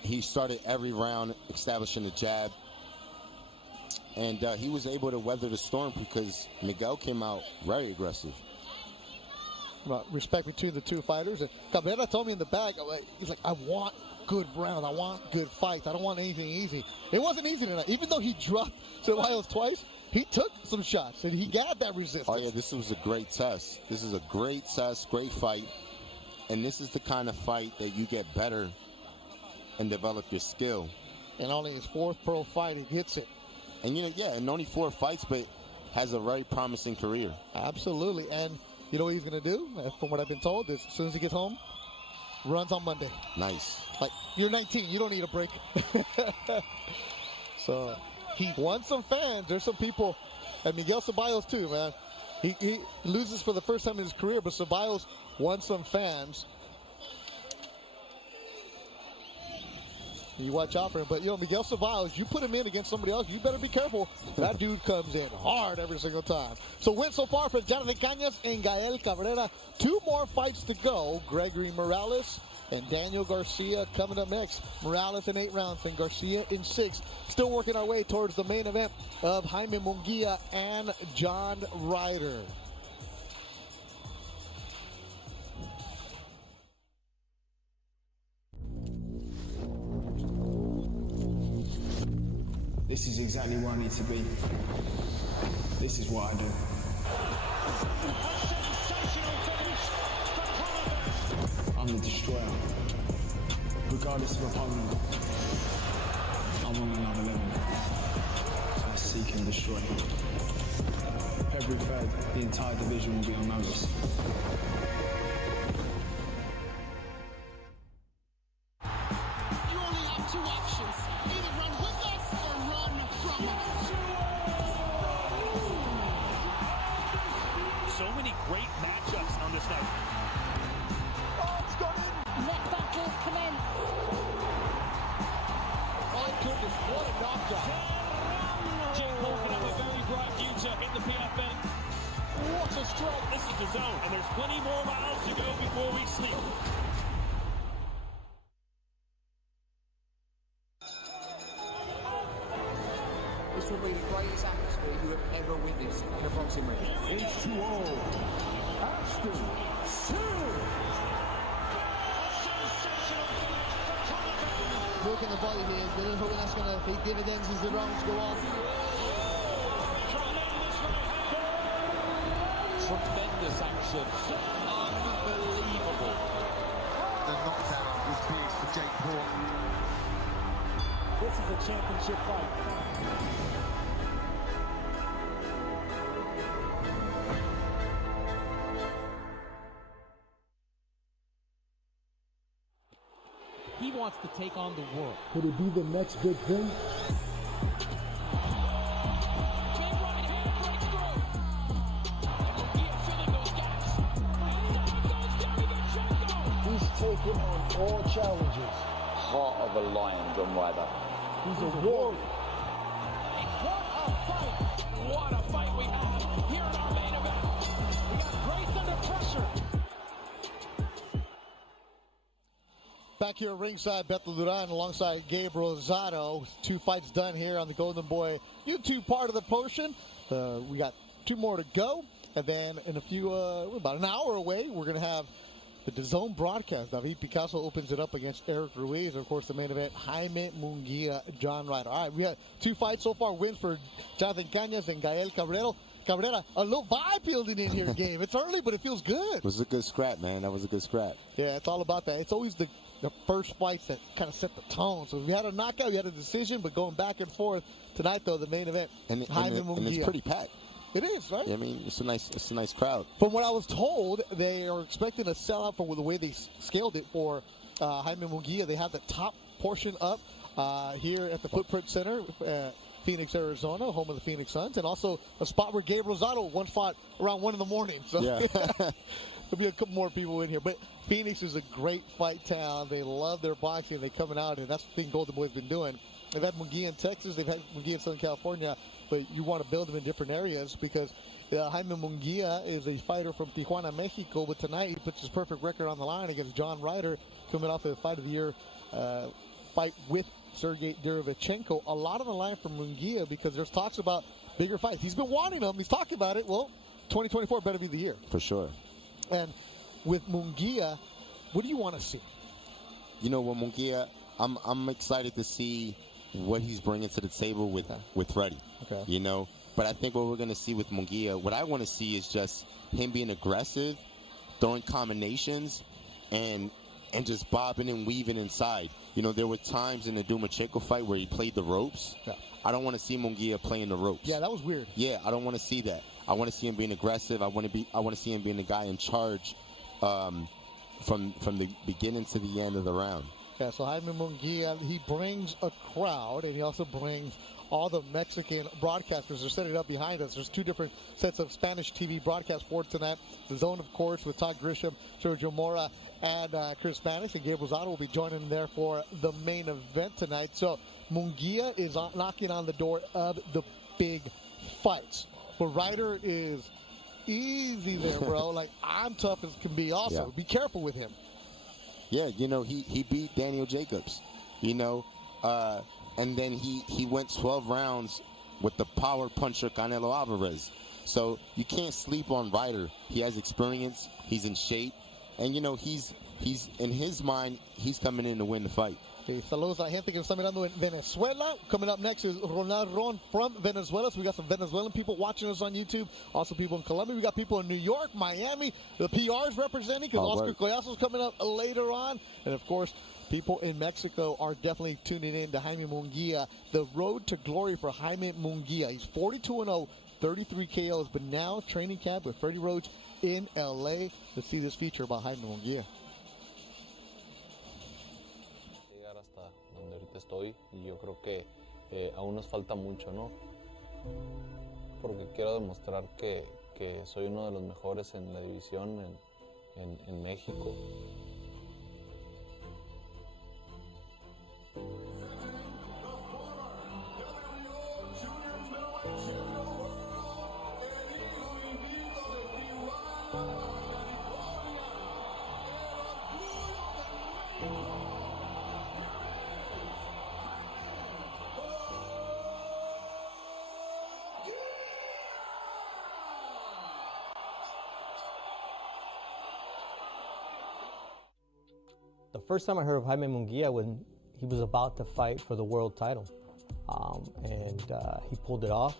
He started every round establishing the jab, and he was able to weather the storm because Miguel came out very aggressive. Respect between the 2 fighters. And Cabrera told me in the back, he's like, I want good rounds. I want good fights. I don't want anything easy. It wasn't easy tonight. Even though he dropped Ceballos twice, he took some shots, and he got that resistance. Oh, yeah, this was a great test. This is a great test, great fight. And this is the kind of fight that you get better and develop your skill. And only his 4th pro fight, he gets it. And, and only 4 fights, but has a very promising career. Absolutely. And you know what he's going to do, from what I've been told, is as soon as he gets home, runs on Monday. Nice. Like, you're 19. You don't need a break. So, he won some fans. There's some people, and Miguel Ceballos too, man. He loses for the first time in his career, but Ceballos won some fans. You watch out for him. But, Miguel Ceballos, you put him in against somebody else, you better be careful. That dude comes in hard every single time. So, win so far for Jonathan Cañas and Gael Cabrera. 2 more fights to go. Gregory Morales and Daniel Garcia coming up next. Morales in 8 rounds and Garcia in 6. Still working our way towards the main event of Jaime Munguía and John Ryder. This is exactly where I need to be. This is what I do. I'm the destroyer. Regardless of opponent, I'm on another level. I seek and destroy. February 3rd, the entire division will be on notice. You only have 2 options. Either run with us or run from us. So many great matchups on this night. Let battle commence. My goodness, what a knockdown. Jake Paul can have a very bright future in the PFL. What a strike. This is the zone, and there's plenty more miles to go before we sleep. This will be the greatest atmosphere you have ever witnessed in a boxing ring. H2O. Ashton Looking the body here, but I'm hoping that's going to pay dividends as the rounds go on. Tremendous action. Unbelievable. The knockdown was big for Jake Paul. This is a championship fight. He wants to take on the world. Could it be the next big thing? He's taken on all challenges. Heart of a lion, John Ryder. He's a warrior. What a fight! What a fight we have here in our main event. We got Grace under pressure. Back here at ringside, Beto Duran alongside Gabe Rosado. 2 fights done here on the Golden Boy YouTube part of the portion. We got 2 more to go. And then in a few, about an hour away, we're going to have the DAZN broadcast. David Picasso opens it up against Eric Ruiz. And of course, the main event, Jaime Munguía, John Ryder. All right, we had 2 fights so far. Wins for Jonathan Cañas and Gael Cabrera. A little vibe building in here, Gabe. It's early, but it feels good. It was a good scrap, man. That was a good scrap. Yeah, it's all about that. It's always the first fights that kind of set the tone. So we had a knockout, we had a decision, but going back and forth tonight, though, the main event, Jaime Munguía. And it's pretty packed. It is, right? Yeah, I mean, it's a nice crowd. From what I was told, they are expecting a sellout for the way they scaled it for Jaime Munguía. They have the top portion up here at the Footprint Center, Phoenix, Arizona, home of the Phoenix Suns, and also a spot where Gabe Rosado once fought around 1 in the morning. So yeah. There'll be a couple more people in here. But Phoenix is a great fight town. They love their boxing. They're coming out, and that's the thing Golden Boy's been doing. They've had Munguía in Texas. They've had Munguía in Southern California. But you want to build them in different areas because Jaime Munguía is a fighter from Tijuana, Mexico. But tonight he puts his perfect record on the line against John Ryder, coming off the Fight of the Year fight with Sergey Derevchenko. A lot on the line for Munguía because there's talks about bigger fights. He's been wanting them. He's talking about it. Well, 2024 better be the year. For sure. And with Munguía, what do you want to see? You know, with Munguía, I'm excited to see what he's bringing to the table with Freddie. Okay. You know, but I think what we're going to see with Munguía, what I want to see is just him being aggressive, throwing combinations, and just bobbing and weaving inside. You know, there were times in the Dumachenko fight where he played the ropes. Yeah. I don't want to see Munguía playing the ropes. Yeah, that was weird. Yeah, I don't want to see that. I want to see him being aggressive. I want to see him being the guy in charge from the beginning to the end of the round. Yeah, so Jaime Munguía, he brings a crowd, and he also brings all the Mexican broadcasters. They're setting it up behind us. There's 2 different sets of Spanish TV broadcasts for tonight. The Zone, of course, with Todd Grisham, Sergio Mora, and Chris Spanish. And Gabe Rosado will be joining them there for the main event tonight. So Munguía is knocking on the door of the big fights. But Ryder is easy there, bro. Like, I'm tough as can be also. Yeah. Be careful with him. Yeah, you know, he beat Daniel Jacobs, you know, and then he went 12 rounds with the power puncher Canelo Alvarez. So you can't sleep on Ryder. He has experience. He's in shape. And, you know, he's in his mind, he's coming in to win the fight. Okay, saludos a la gente que nos está mirando en Venezuela. Coming up next is Ronald Ron from Venezuela. So we got some Venezuelan people watching us on YouTube. Also people in Colombia. We got people in New York, Miami. The PR's representing because Oscar Collazo's coming up later on. And, of course, people in Mexico are definitely tuning in to Jaime Munguía. The road to glory for Jaime Munguía. He's 42-0, 33 KOs, but now training camp with Freddie Roach in L.A. Let's see this feature about Jaime Munguía. Donde ahorita estoy y yo creo que aún nos falta mucho, ¿no? Porque quiero demostrar que soy uno de los mejores en la división en México. The first time I heard of Jaime Munguía when he was about to fight for the world title, and he pulled it off.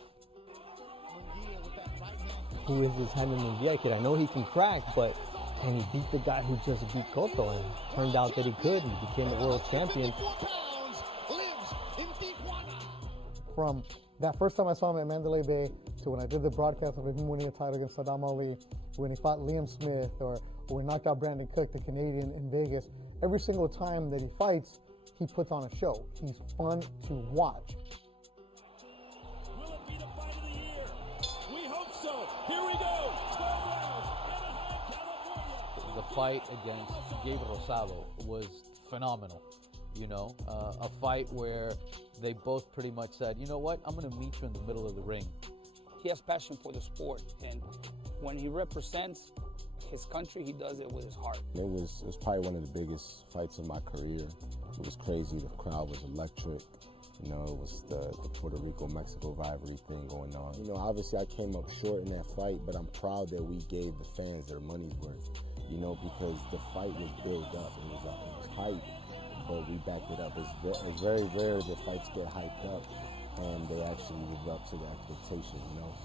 Who is this Jaime Munguía kid? I know he can crack, but can he beat the guy who just beat Cotto? And it turned out that he could, and he became the world champion. From that first time I saw him at Mandalay Bay to when I did the broadcast of him winning a title against Saddam Ali, when he fought Liam Smith, or when he knocked out Brandon Cook, the Canadian, in Vegas, every single time that he fights, he puts on a show. He's fun to watch. Will it be the fight of the year? We hope so. Here we go. 12 rounds. California. The fight against Gabe Rosado was phenomenal. You know, a fight where they both pretty much said, you know what, I'm going to meet you in the middle of the ring. He has passion for the sport, and when he represents his country, he does it with his heart. It was probably one of the biggest fights of my career. It was crazy. The crowd was electric. You know, it was the Puerto Rico-Mexico rivalry thing going on. You know, obviously I came up short in that fight, but I'm proud that we gave the fans their money's worth, you know, because the fight was built up. It was hype, but we backed it up. It's very rare that fights get hyped up and they actually live up to the expectation, you know.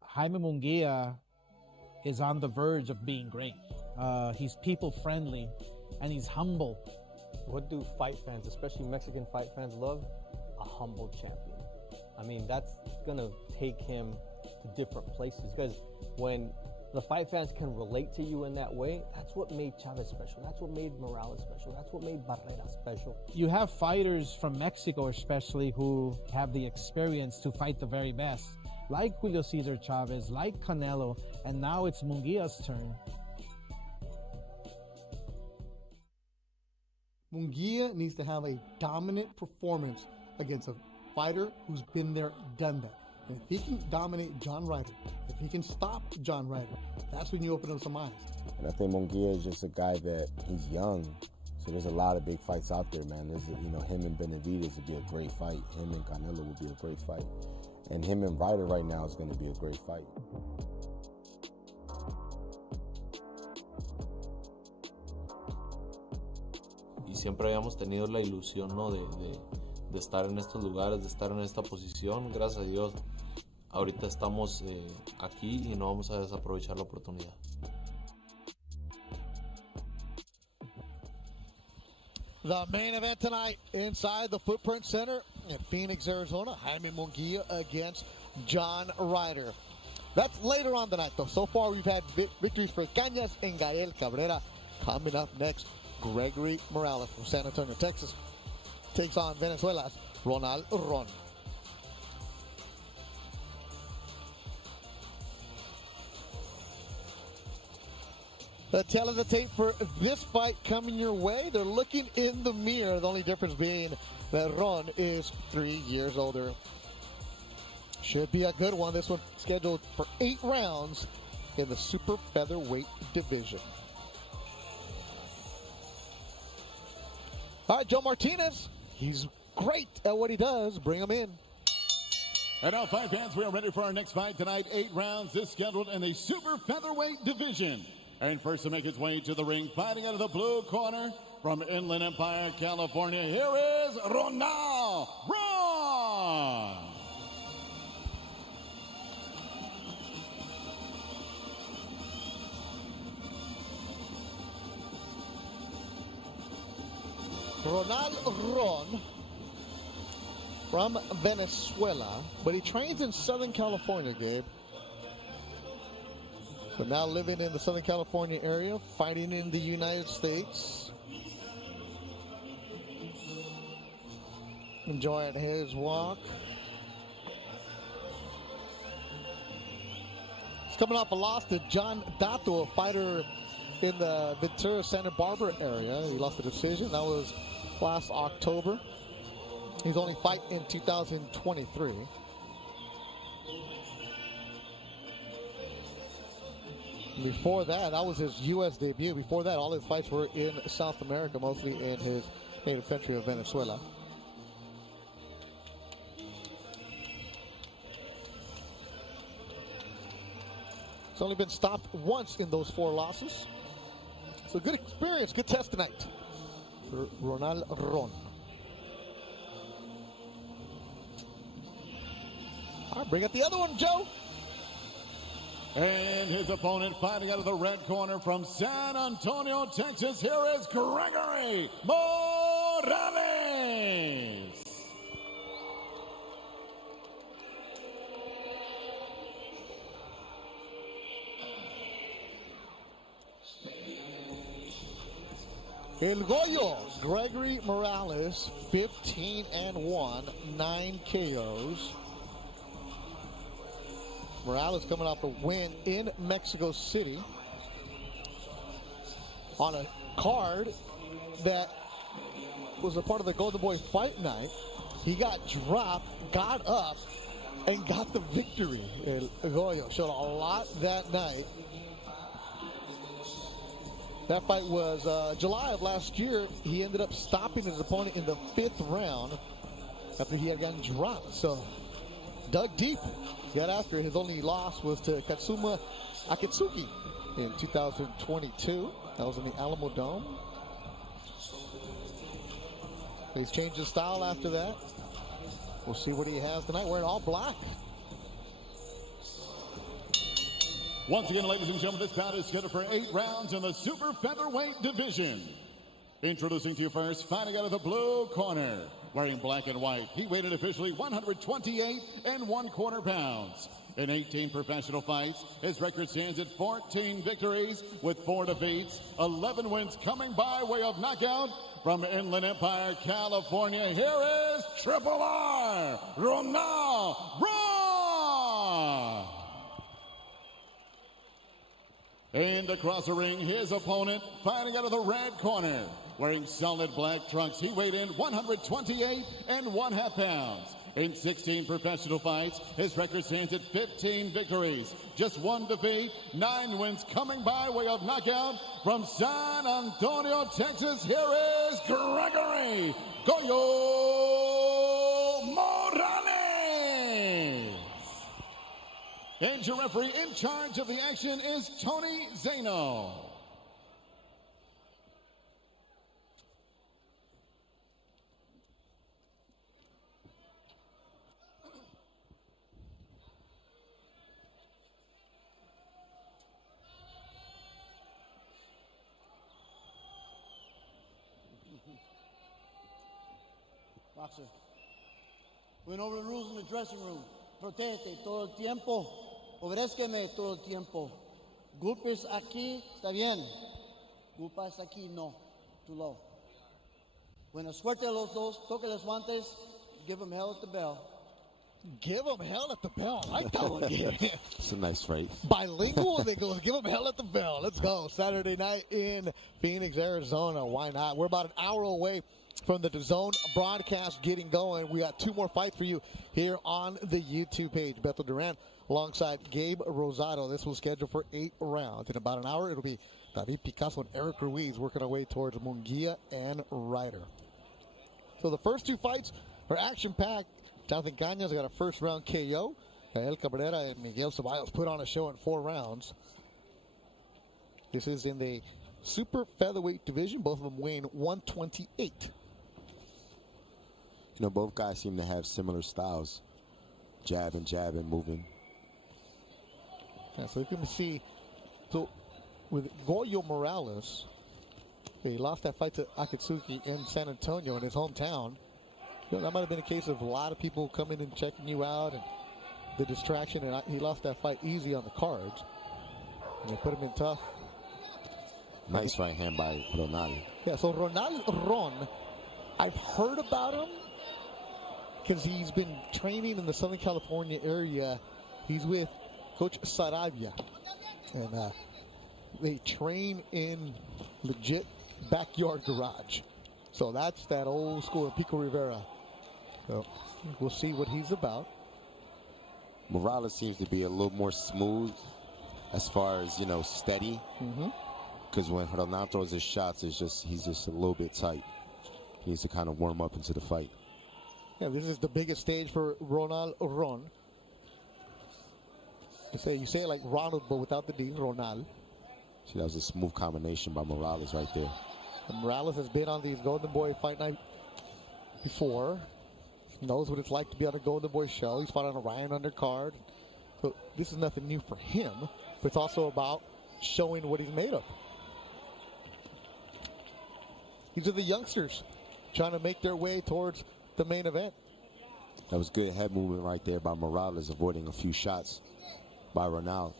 Jaime Munguía is on the verge of being great. He's people-friendly, and he's humble. What do fight fans, especially Mexican fight fans, love? A humble champion. I mean, that's gonna take him to different places, because when the fight fans can relate to you in that way, that's what made Chavez special. That's what made Morales special. That's what made Barrera special. You have fighters from Mexico especially who have the experience to fight the very best, like Julio Cesar Chavez, like Canelo, and now it's Munguia's turn. Munguía needs to have a dominant performance against a fighter who's been there, done that. And if he can dominate John Ryder, if he can stop John Ryder, that's when you open up some eyes. And I think Munguía is just a guy that he's young, so there's a lot of big fights out there, man. There's, you know, him and Benavidez would be a great fight. Him and Canelo would be a great fight. And him and Ryder right now is going to be a great fight. Siempre habíamos tenido la ilusión, ¿no? de estar en estos lugares, de estar en esta posición. Gracias a Dios, ahorita estamos aquí y no vamos a desaprovechar la oportunidad. The main event tonight inside the Footprint Center in Phoenix, Arizona. Jaime Munguía against John Ryder. That's later on tonight, though. So far, we've had victories for Cañas and Gael Cabrera. Coming up next, Gregory Morales from San Antonio, Texas, takes on Venezuela's Ronald Ron. The tail of the tape for this fight coming your way. They're looking in the mirror. The only difference being that Ron is 3 years older. Should be a good one. This one scheduled for 8 rounds in the super featherweight division. All right, Joe Martinez. He's great at what he does. Bring him in. And now, fight fans, we are ready for our next fight tonight. 8 rounds is scheduled in the super featherweight division. And first to make his way to the ring, fighting out of the blue corner from Inland Empire, California, here is Ronald Ron. Ronald Ron from Venezuela, but he trains in Southern California, Gabe. So now living in the Southern California area, fighting in the United States. Enjoying his walk. He's coming off a loss to John Dato, a fighter in the Ventura, Santa Barbara area. He lost the decision. That was last October. He's only fight in 2023. Before that, that was his U.S. debut. Before that, all his fights were in South America, mostly in his native country of Venezuela. He's only been stopped once in those 4 losses. So good experience, good test tonight for Ronald Ron. All right, bring up the other one, Joe. And his opponent fighting out of the red corner from San Antonio, Texas, here is Gregory Morales. El Goyo, Gregory Morales, 15-1, 9 KOs. Morales coming off a win in Mexico City on a card that was a part of the Golden Boy Fight Night. He got dropped, got up, and got the victory. Goyo showed a lot that night. That fight was July of last year. He ended up stopping his opponent in the 5th round after he had gotten dropped. So, dug deep. Got after it. His only loss was to Katsuma Akitsuki in 2022. That was in the Alamo Dome. He's changed his style after that. We'll see what he has tonight. Wearing all black. Once again, ladies and gentlemen, this bout is scheduled for 8 rounds in the super featherweight division. Introducing to you first, fighting out of the blue corner, wearing black and white. He weighed in officially 128 1/4 pounds. In 18 professional fights, his record stands at 14 victories with 4 defeats, 11 wins coming by way of knockout. From Inland Empire, California, here is Triple R, Ronald Ron. And across the ring, his opponent, fighting out of the red corner, wearing solid black trunks. He weighed in 128 1/2 pounds. In 16 professional fights, his record stands at 15 victories, just 1 defeat, 9 wins coming by way of knockout. From San Antonio, Texas, here is Gregory Goyo Morales. And your referee in charge of the action is Tony Zano. Boxer. Went over the rules in the dressing room. Protégete todo el tiempo. Obedézqueme todo el tiempo. Golpes aquí, está bien. Golpes aquí, no. Too low. Buena suerte a los dos. Toque los guantes. Give them hell at the bell. Give them hell at the bell. I like that one. It's a nice phrase. Bilingual, they go, give them hell at the bell. Let's go. Saturday night in Phoenix, Arizona. Why not? We're about an hour away from the DAZN broadcast getting going. We got 2 more fights for you here on the YouTube page. Beto Duran alongside Gabe Rosado. This was scheduled for 8 rounds. In about an hour, it'll be David Picasso and Eric Ruiz working our way towards Munguía and Ryder. So the first 2 fights are action-packed. Jonathan Cañas got a first-round KO. El Cabrera and Miguel Ceballos put on a show in 4 rounds. This is in the super featherweight division. Both of them weighing 128. You know, both guys seem to have similar styles. Jabbing, moving. Yeah, so you can see, so with Goyo Morales, he lost that fight to Akitsuki in San Antonio in his hometown. You know, that might have been a case of a lot of people coming and checking you out and the distraction, and he lost that fight easy on the cards. And they put him in tough. Nice right hand by Ronald. Yeah, so Ronald Ron, I've heard about him because he's been training in the Southern California area. He's with Coach Sarabia. And they train in legit backyard garage. So that's that old school of Pico Rivera. So we'll see what he's about. Morales seems to be a little more smooth as far as, you know, steady. Because when Ronald throws his shots, he's just a little bit tight. He needs to kind of warm up into the fight. Yeah, this is the biggest stage for Ronald Ron. You say it like Ronald, but without the D, Ronald. See, that was a smooth combination by Morales right there. And Morales has been on these Golden Boy Fight Night before. Knows what it's like to be on a Golden Boy show. He's fought on a Ryan undercard. So this is nothing new for him, but it's also about showing what he's made of. These are the youngsters trying to make their way towards the main event. That was good head movement right there by Morales, avoiding a few shots by Ronald.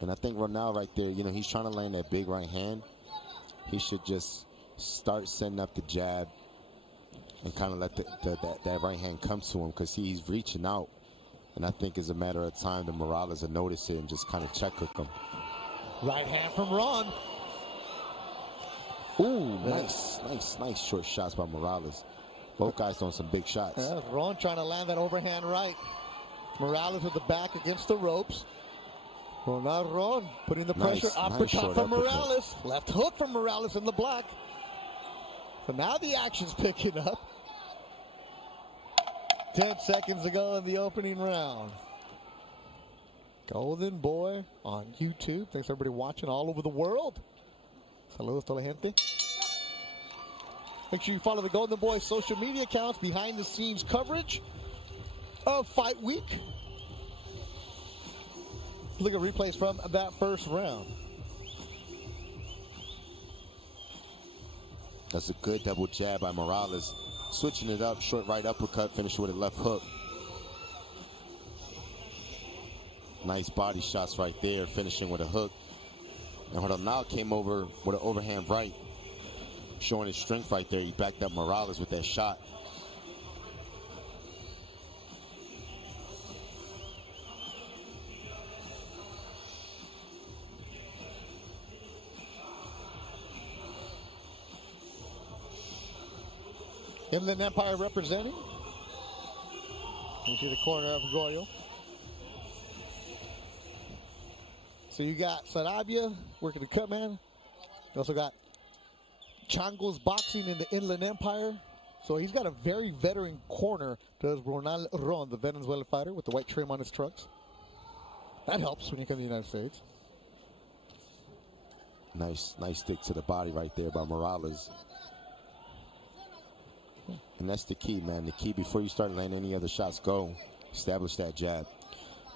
And I think Ronald right there, you know, he's trying to land that big right hand. He should just start setting up the jab and kind of let that right hand come to him, because he's reaching out. And I think it's a matter of time that Morales will notice it and just kind of check hook him. Right hand from Ron. Ooh, nice short shots by Morales. Both guys throwing some big shots. Ron trying to land that overhand right. Morales with the back against the ropes. Well, now Ron putting the pressure up the top from Morales. Left hook from Morales in the black. So now the action's picking up. 10 seconds ago in the opening round. Golden Boy on YouTube. Thanks everybody watching all over the world. Saludos toda la gente. Make sure you follow the Golden Boy social media accounts, behind the scenes coverage of Fight Week. Look at replays from that first round. That's a good double jab by Morales. Switching it up, short right uppercut, finishing with a left hook. Nice body shots right there, finishing with a hook. And Ronaldo came over with an overhand right, showing his strength right there. He backed up Morales with that shot. Inland Empire representing. Into the corner of Goyo. So you got Sarabia working the cut man. You also got Changos boxing in the Inland Empire. So he's got a very veteran corner. Does Ronald Ron, the Venezuelan fighter with the white trim on his trucks. That helps when you come to the United States. Nice stick to the body right there by Morales. And that's the key, man. The key before you start letting any other shots go, establish that jab.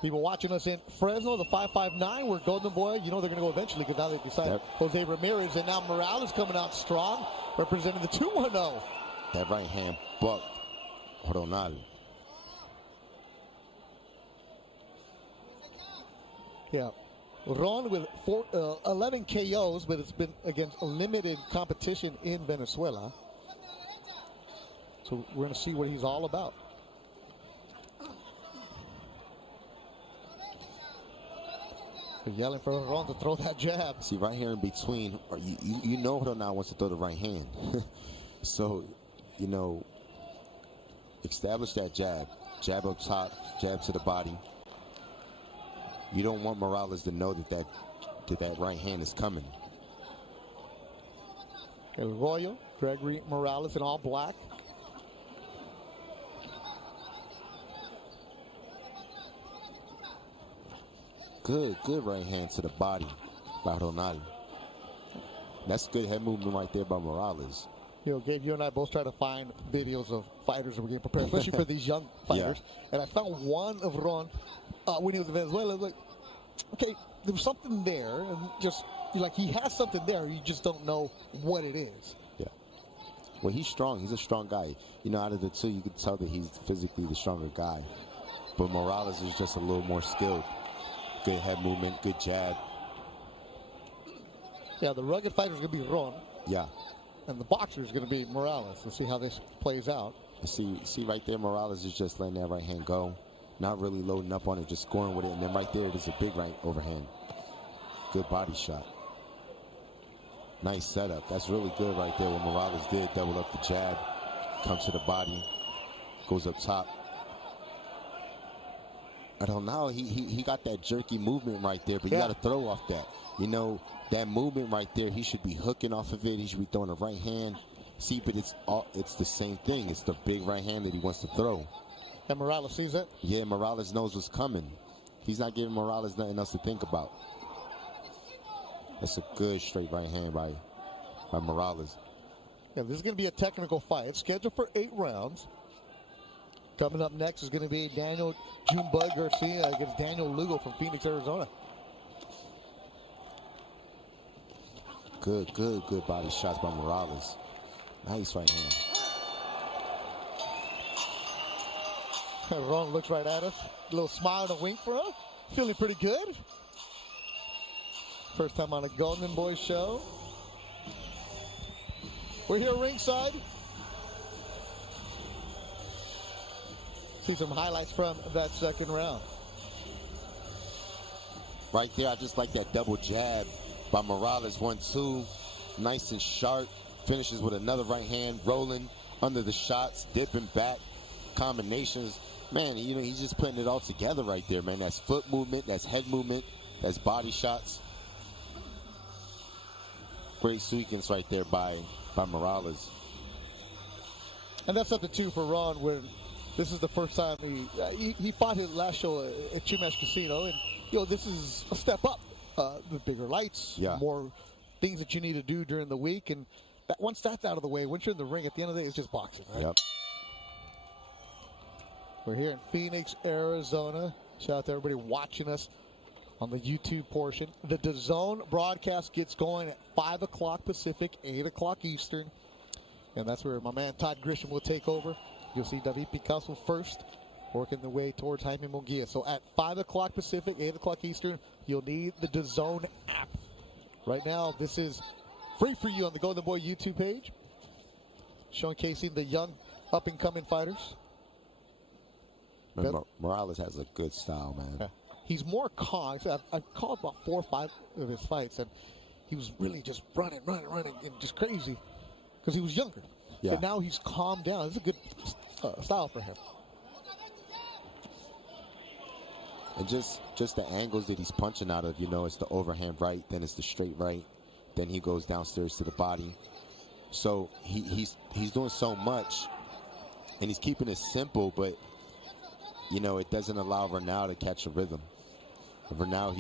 People watching us in Fresno, the 559, where Golden Boy, you know they're going to go eventually because now they decided Jose Ramirez, and now Morales coming out strong, representing the 2-1-0. That right hand bucked Ronaldo. Yeah. Ron with 11 KOs, but it's been against a limited competition in Venezuela. So we're going to see what he's all about. They're yelling for Ron to throw that jab. See, right here in between, you know Ronaldo wants to throw the right hand. So, you know, establish that jab. Jab up top, jab to the body. You don't want Morales to know that right hand is coming. El Goyo, Gregory Morales in all black. Good right hand to the body by Ronaldo. That's good head movement right there by Morales. You know, Gabe, you and I both try to find videos of fighters that were getting prepared, especially for these young fighters. Yeah. And I found one of Ron when he was in Venezuela. Like, okay, there was something there, and just like he has something there, you just don't know what it is. Yeah. Well, he's strong. He's a strong guy. You know, out of the two, you can tell that he's physically the stronger guy. But Morales is just a little more skilled. Good head movement, good jab. Yeah, the rugged fighter is going to be Ron. Yeah. And the boxer is going to be Morales. We'll see how this plays out. See right there, Morales is just letting that right hand go. Not really loading up on it, just scoring with it. And then right there, there's a big right overhand. Good body shot. Nice setup. That's really good right there what Morales did. Double up the jab. Comes to the body. Goes up top. I don't know. He got that jerky movement right there, but you got to throw off that. You know, that movement right there, he should be hooking off of it. He should be throwing a right hand. See, but it's the same thing. It's the big right hand that he wants to throw. And Morales sees it? Yeah, Morales knows what's coming. He's not giving Morales nothing else to think about. That's a good straight right hand by Morales. Yeah, this is going to be a technical fight. It's scheduled for 8 rounds. Coming up next is going to be Daniel Junebug Garcia against Daniel Lugo from Phoenix, Arizona. Good body shots by Morales. Nice right hand. Ron looks right at us. A little smile and a wink for him. Feeling pretty good. First time on a Golden Boy show. We're here ringside. See some highlights from that second round. Right there, I just like that double jab by Morales. 1-2. Nice and sharp. Finishes with another right hand. Rolling. under the shots, dipping back, combinations. Man, you know, he's just putting it all together right there, man. That's foot movement, that's head movement, that's body shots. Great sequence right there by Morales. And that's something, too, for Ron, where this is the first time he fought his last show at Chimash Casino. And, you know, this is a step up. With bigger lights, more things that you need to do during the week. And once that's out of the way, once you're in the ring, at the end of the day, it's just boxing, right? Yep. We're here in Phoenix, Arizona. Shout out to everybody watching us on the YouTube portion. The DAZN broadcast gets going at 5 o'clock Pacific, 8 o'clock Eastern. And that's where my man Todd Grisham will take over. You'll see David Picasso first, working the way towards Jaime Munguía. So at 5 o'clock Pacific, 8 o'clock Eastern, you'll need the DAZN app. Right now, this is free for you on the Golden Boy YouTube page, showcasing the young up-and-coming fighters. Morales has a good style, man. Yeah. He's more calm. I've called about 4 or 5 of his fights, and he was really just running, and just crazy because he was younger. Yeah. But now he's calmed down. It's a good style for him. And just the angles that he's punching out of, you know, it's the overhand right, then it's the straight right, then he goes downstairs to the body. So he's doing so much, and he's keeping it simple, but, you know, it doesn't allow Ronaldo to catch a rhythm. Ronaldo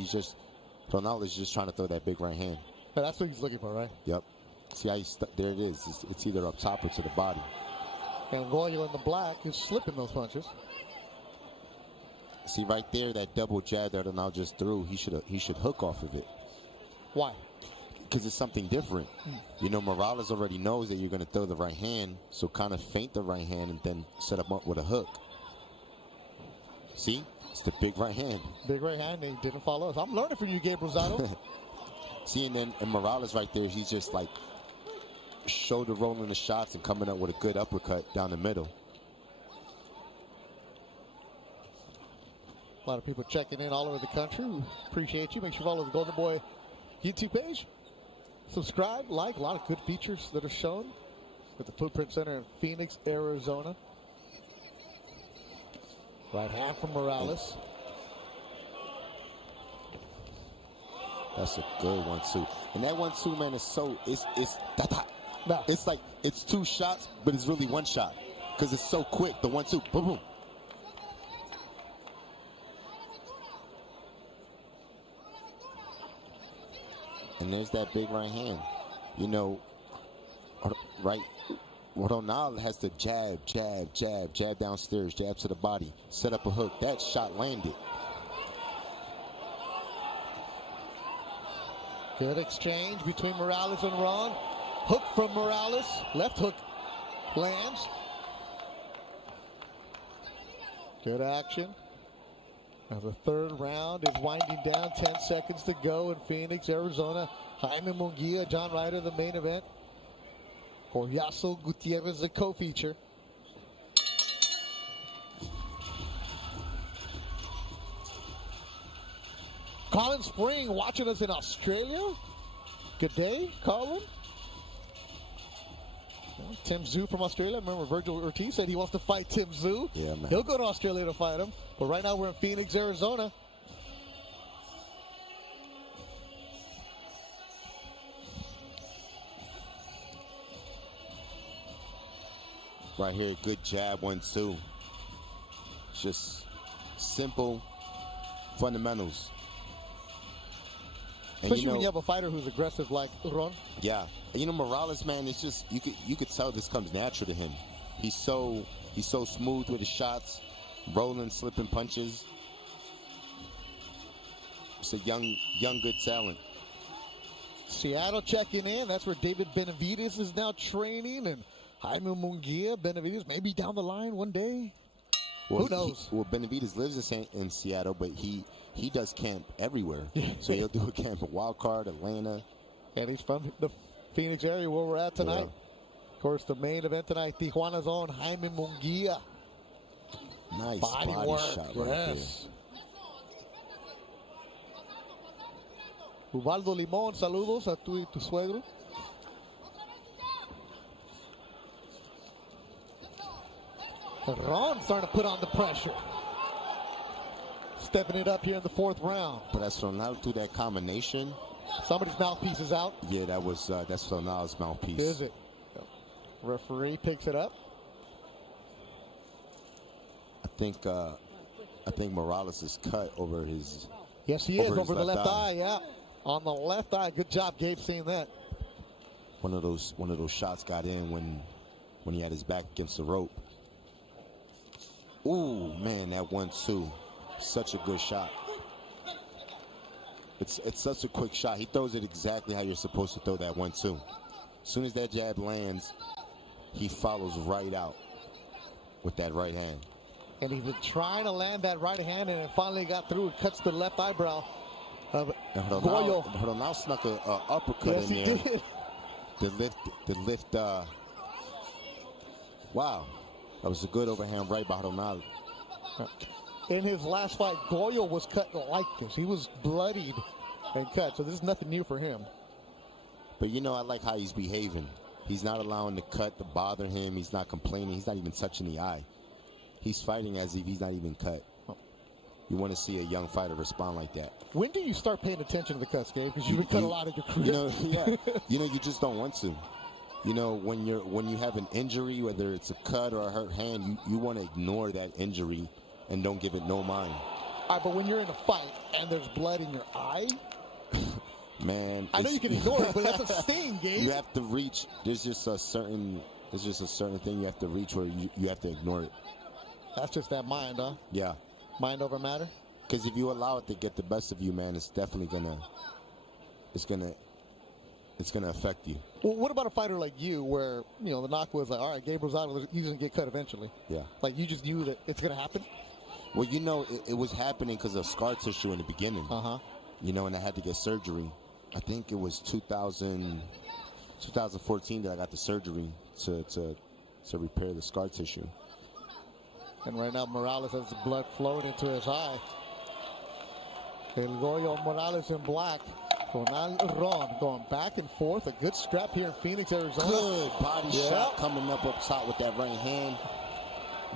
is just trying to throw that big right hand. Yeah, that's what he's looking for, right? Yep. See how there it is. It's either up top or to the body. And Royal in the black is slipping those punches. See right there, that double jab that Ronaldo just threw. He should hook off of it. Why? Because it's something different. You know, Morales already knows that you're going to throw the right hand, so kind of feint the right hand and then set him up with a hook. See? It's the big right hand. Big right hand, and he didn't follow us. I'm learning from you, Gabe Rosado. See, and Morales right there, he's just like shoulder rolling the shots and coming up with a good uppercut down the middle. A lot of people checking in all over the country. We appreciate you. Make sure you follow the Golden Boy YouTube page. Subscribe, like. A lot of good features that are shown at the Footprint Center in Phoenix, Arizona. Right hand from Morales. That's a good 1-2. And that 1-2, man, is so, it's like, it's 2 shots, but it's really 1 shot. Because it's so quick, the 1-2, boom, boom. And there's that big right hand. You know, right, Ronaldo has to jab downstairs, jab to the body, set up a hook. That shot landed. Good exchange between Morales and Ron. Hook from Morales. Left hook lands. Good action. Now the third round is winding down. 10 seconds to go in Phoenix, Arizona. Jaime Munguía, John Ryder, the main event. Coryazo Gutierrez, the co-feature. Colin Spring watching us in Australia. Good day, Colin. Tim Tszyu from Australia. Remember, Virgil Ortiz said he wants to fight Tim Tszyu. Yeah, man. He'll go to Australia to fight him. But right now we're in Phoenix, Arizona. Right here, good jab, 1-2. Just simple fundamentals. And Especially when you have a fighter who's aggressive like Ron. Yeah. And you know, Morales, man, it's just, you could tell this comes natural to him. He's so smooth with his shots, rolling, slipping punches. It's a young good talent. Seattle checking in. That's where David Benavidez is now training, and Jaime Munguía, Benavidez, maybe down the line one day. Well, who knows? Benavidez lives in Seattle, but he does camp everywhere. So he'll do a camp at Wildcard, Atlanta. And he's from the Phoenix area where we're at tonight. Yeah. Of course, the main event tonight, Tijuana's own Jaime Munguía. Nice body body work, shot right yes. Ubaldo Limón, saludos a tu y tu suegro. Ron starting to put on the pressure. Stepping it up here in the 4th round. But as Ronaldo threw that combination. Somebody's mouthpiece is out. Yeah, that's Ronaldo's mouthpiece. Is it? Referee picks it up. I think Morales is cut over his. Yes, he is over the left eye. Yeah, on the left eye. Good job, Gabe, seeing that. One of those shots got in when he had his back against the rope. Ooh, man, that 1-2. Such a good shot. It's such a quick shot. He throws it exactly how you're supposed to throw that 1-2. As soon as that jab lands, he follows right out with that right hand. And he's been trying to land that right hand, and it finally got through. It cuts the left eyebrow of Goyo. Ronaldo snuck an uppercut yes, in there. He did. The lift. Wow, that was a good overhand right by Ronaldo. In his last fight, Goyo was cut like this. He was bloodied and cut, so this is nothing new for him. But I like how he's behaving. He's not allowing the cut to bother him. He's not complaining. He's not even touching the eye. He's fighting as if he's not even cut. You want to see a young fighter respond like that. When do you start paying attention to the cuts, Gabe? Because you've been cut a lot of your career. You just don't want to. When you have an injury, whether it's a cut or a hurt hand, you want to ignore that injury and don't give it no mind. All right, but when you're in a fight and there's blood in your eye, man, I know you can ignore it, but that's a sting, Gabe. You have to reach. There's just a certain thing you have to reach where you have to ignore it. That's just that mind, huh? Yeah. Mind over matter? Because if you allow it to get the best of you, man, it's definitely gonna affect you. Well, what about a fighter like you where, the knock was like, all right, Gabe Rosado, he's going to get cut eventually. Yeah. Like, you just knew that it's going to happen? Well, it was happening because of scar tissue in the beginning. Uh-huh. And I had to get surgery. I think it was 2014 that I got the surgery to repair the scar tissue. And right now, Morales has the blood flowing into his eye. El Goyo Morales in black. Ronald Ron going back and forth. A good scrap here in Phoenix, Arizona. Good body shot coming up top with that right hand.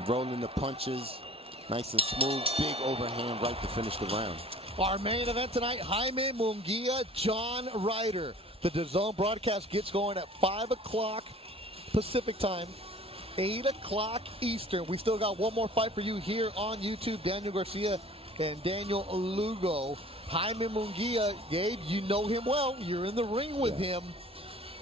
Rolling the punches. Nice and smooth. Big overhand right to finish the round. Our main event tonight, Jaime Munguía, John Ryder. The DAZN broadcast gets going at 5 o'clock Pacific time. 8 o'clock Eastern. We still got one more fight for you here on YouTube. Daniel Garcia and Daniel Lugo. Jaime Munguía, Gabe, you know him well. You're in the ring with him.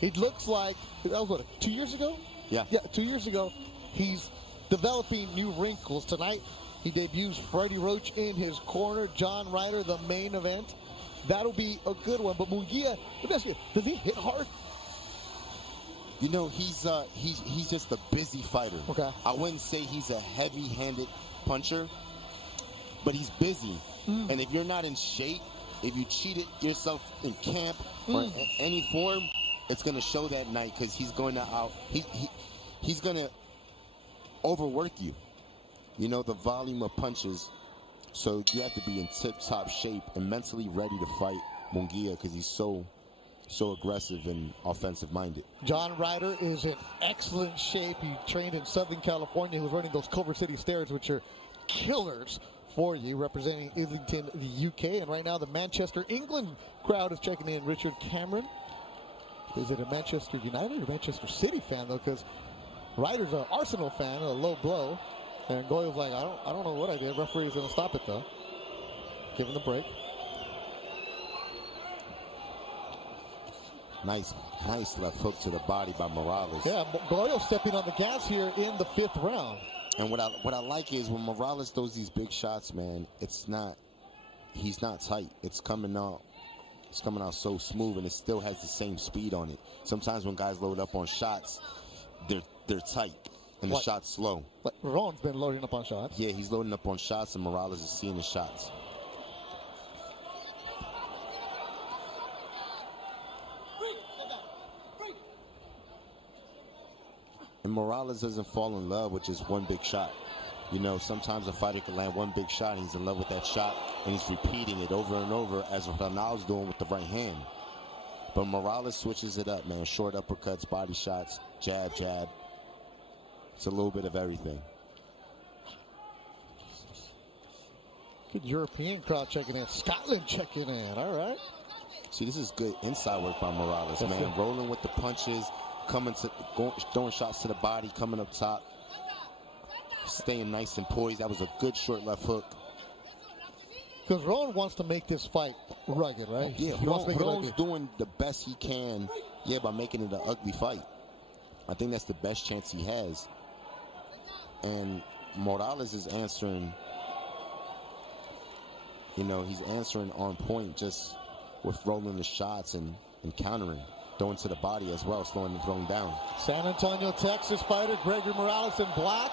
He looks like, that was 2 years ago? Yeah. Yeah, 2 years ago. He's developing new wrinkles. Tonight, he debuts Freddie Roach in his corner. John Ryder, the main event. That'll be a good one. But Munguía, let me ask you, does he hit hard? He's just a busy fighter. Okay. I wouldn't say he's a heavy-handed puncher, but he's busy. And if you're not in shape, if you cheated yourself in camp or in any form, it's going to show that night because he's going to he's going to overwork you. The volume of punches. So you have to be in tip-top shape and mentally ready to fight Munguía because he's so aggressive and offensive-minded. John Ryder is in excellent shape. He trained in Southern California. He was running those Culver City stairs, which are killers for you, representing Islington, the UK. And right now, the Manchester, England crowd is checking in. Richard Cameron. Is it a Manchester United or Manchester City fan, though? Because Ryder's an Arsenal fan, a low blow. And Goyo's like, I don't know what I did. Referee's going to stop it, though. Give him the break. Nice left hook to the body by Morales. Yeah, Goyo stepping on the gas here in the 5th round. And what I like is when Morales throws these big shots, man, he's not tight. It's coming out so smooth, and it still has the same speed on it. Sometimes when guys load up on shots, they're tight and the shot's slow. But Ron's been loading up on shots. Yeah, he's loading up on shots, and Morales is seeing the shots. And Morales doesn't fall in love with just one big shot. Sometimes a fighter can land one big shot and he's in love with that shot and he's repeating it over and over as Ronaldo's doing with the right hand. But Morales switches it up, man. Short uppercuts, body shots, jab, jab. It's a little bit of everything. Good European crowd checking in. Scotland checking in. All right. See, this is good inside work by Morales, man. It. Rolling with the punches, throwing shots to the body, coming up top, staying nice and poised. That was a good short left hook. Because Rowan wants to make this fight rugged, right? Yeah, Rowan's doing the best he can, by making it an ugly fight. I think that's the best chance he has. And Morales is answering, he's answering on point, just with rolling the shots and countering, throwing to the body as well, throwing down. San Antonio, Texas fighter Gregory Morales in black.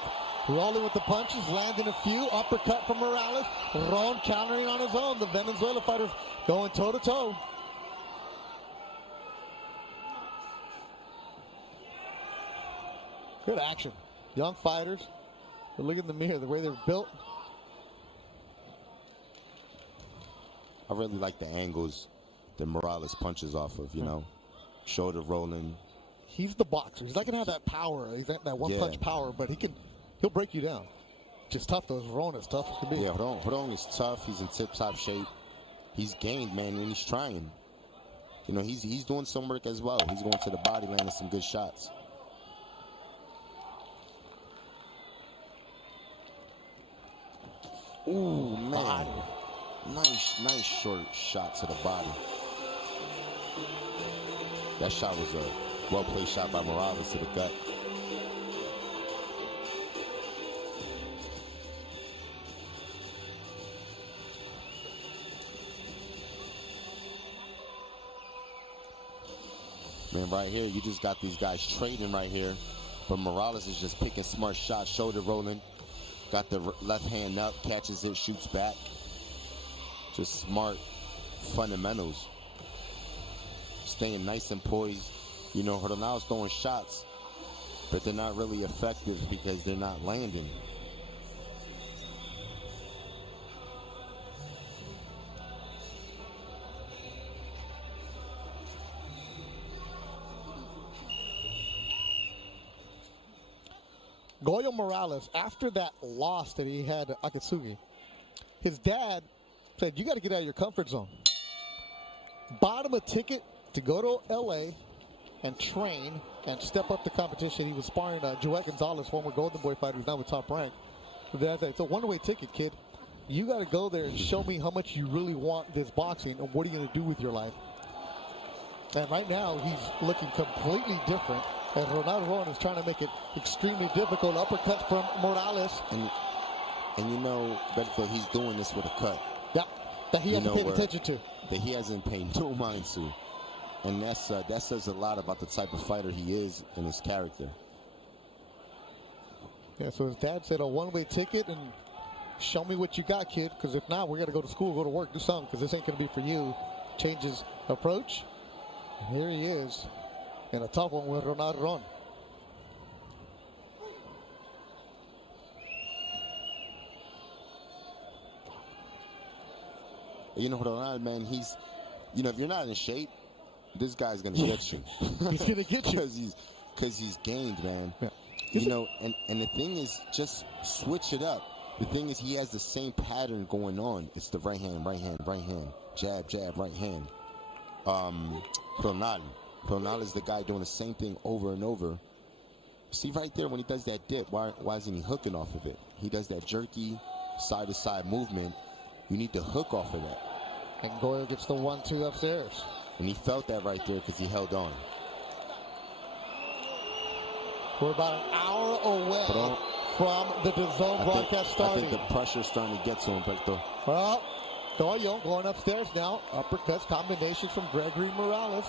Rolling with the punches, landing a few. Uppercut from Morales. Ron countering on his own. The Venezuela fighters going toe-to-toe. Good action. Young fighters. But look in the mirror, the way they're built. I really like the angles that Morales punches off of, Shoulder rolling. He's the boxer. He's not going to have that power. He's that one-punch power, but he'll break you down. Just tough, though. Ron is tough as can be. Yeah, Ron is tough. He's in tip-top shape. He's gained, man, and he's trying. He's doing some work as well. He's going to the body, landing some good shots. Ooh, man. Nice short shot to the body. That shot was a well-played shot by Morales to the gut. Man, right here, you just got these guys trading right here. But Morales is just picking smart shots, shoulder rolling. Got the left hand up, catches it, shoots back. Just smart fundamentals. Staying nice and poised. Ronaldo's throwing shots, but they're not really effective because they're not landing. Goyo Morales, after that loss that he had to Akatsugi, his dad said, you got to get out of your comfort zone. Bought him a ticket to go to L.A. and train and step up the competition. He was sparring Joet Gonzalez, former Golden Boy fighter who's now with Top Rank. It's a one-way ticket, kid. You got to go there and show me how much you really want this boxing and what are you going to do with your life. And right now, he's looking completely different. And Ronaldo Ron is trying to make it extremely difficult. Uppercut from Morales. And Beto, he's doing this with a cut. Yeah, that he hasn't paid attention to. That he hasn't paid no mind to. And that says a lot about the type of fighter he is and his character. Yeah, so his dad said a one-way ticket and show me what you got, kid. Because if not, we're going to go to school, go to work, do something. Because this ain't going to be for you. Change his approach. And here he is. And a tough one with Ronaldo Ron. Ronaldo, man, he's, if you're not in shape, this guy's going to get you. He's going to get you. Because he's gained, man. Yeah. And the thing is, just switch it up. The thing is, he has the same pattern going on. It's the right hand, jab, jab, right hand. Ronaldo is the guy doing the same thing over and over. See right there when he does that dip, why isn't he hooking off of it? He does that jerky side-to-side movement. You need to hook off of that. And Goyo gets the 1-2 upstairs. And he felt that right there because he held on. We're about an hour away from the DAZN broadcast starting. I think the pressure's starting to get to him, Beto. Well, Goyo going upstairs now. Uppercuts, combinations from Gregory Morales.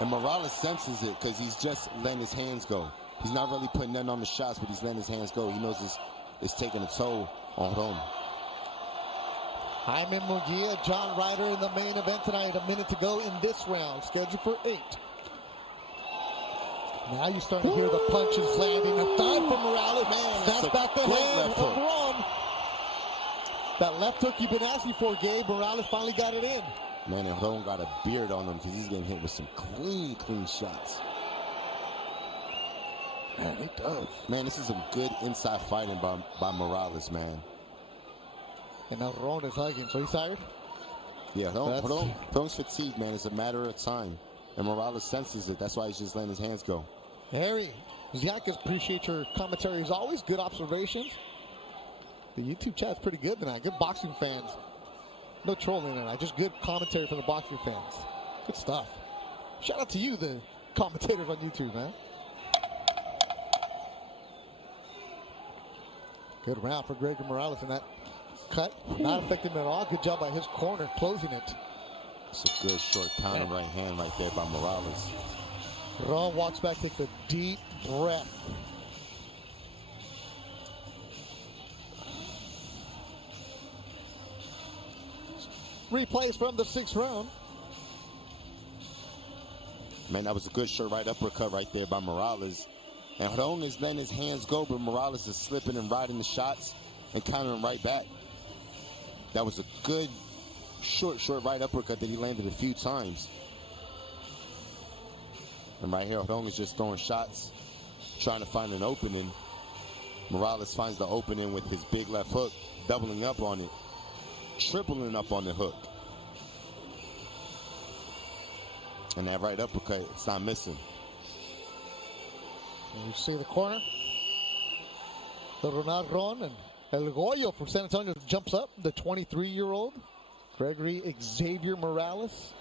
And Morales senses it because he's just letting his hands go. He's not really putting nothing on the shots, but he's letting his hands go. He knows it's taking a toll on Ron. Jaime Munguía, John Ryder in the main event tonight. A minute to go in this round, scheduled for 8. Now you start to hear the punches landing. A thigh from Morales. Man, snaps back the hand of Ron. That left hook you've been asking for, Gabe. Morales finally got it in. Man, and Ron got a beard on him because he's getting hit with some clean shots. Man, he does. Man, this is some good inside fighting by Morales, man. And now Ron is hugging, so he's tired? Yeah, Ron's fatigued, man. It's a matter of time. And Morales senses it. That's why he's just letting his hands go. Harry, Ziakis, appreciate your commentary as always. Good observations. The YouTube chat's pretty good tonight. Good boxing fans. No trolling tonight. Just good commentary from the boxing fans. Good stuff. Shout out to you, the commentators on YouTube, man. Good round for Gregor Morales in that cut. Not affecting him at all. Good job by his corner, closing it. It's a good short counter right hand right there by Morales. Ron walks back, takes a deep breath. Replays from the 6th round. Man, that was a good short right uppercut right there by Morales. And Ron is letting his hands go, but Morales is slipping and riding the shots and countering right back. That was a good short right uppercut that he landed a few times. And right here, Ron is just throwing shots, trying to find an opening. Morales finds the opening with his big left hook, doubling up on it, tripling up on the hook. And that right uppercut, it's not missing. And you see the corner. The Ronald Ron and El Goyo from San Antonio jumps up, the 23-year-old. Gregory Xavier Morales.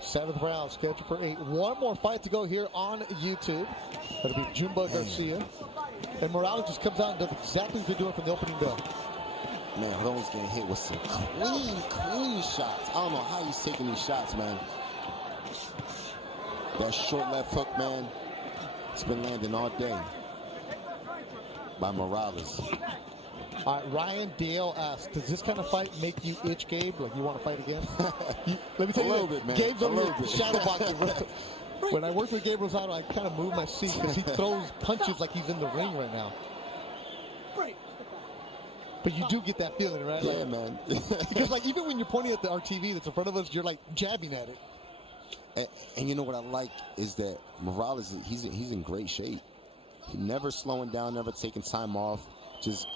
7th round scheduled for 8. One more fight to go here on YouTube. That'll be Jumbo Garcia. And Morales just comes out and does exactly what they're doing from the opening bell. Man, Ron's getting hit with some clean shots. I don't know how he's taking these shots, man. That short left hook, man, it's been landing all day by Morales. All right, Ryan Dale asks, does this kind of fight make you itch, Gabe? Like you want to fight again? Let me tell you, a little bit, man. Gabe's a over little here bit. shadow boxing. When I worked with Gabe Rosado, I kind of moved my seat because he throws punches like he's in the ring right now. But you do get that feeling, right? Yeah, like, man. Because like even when you're pointing at the RTV that's in front of us, you're like jabbing at it. And you know what I like is that Morales, he's in great shape. He never slowing down, never taking time off. Just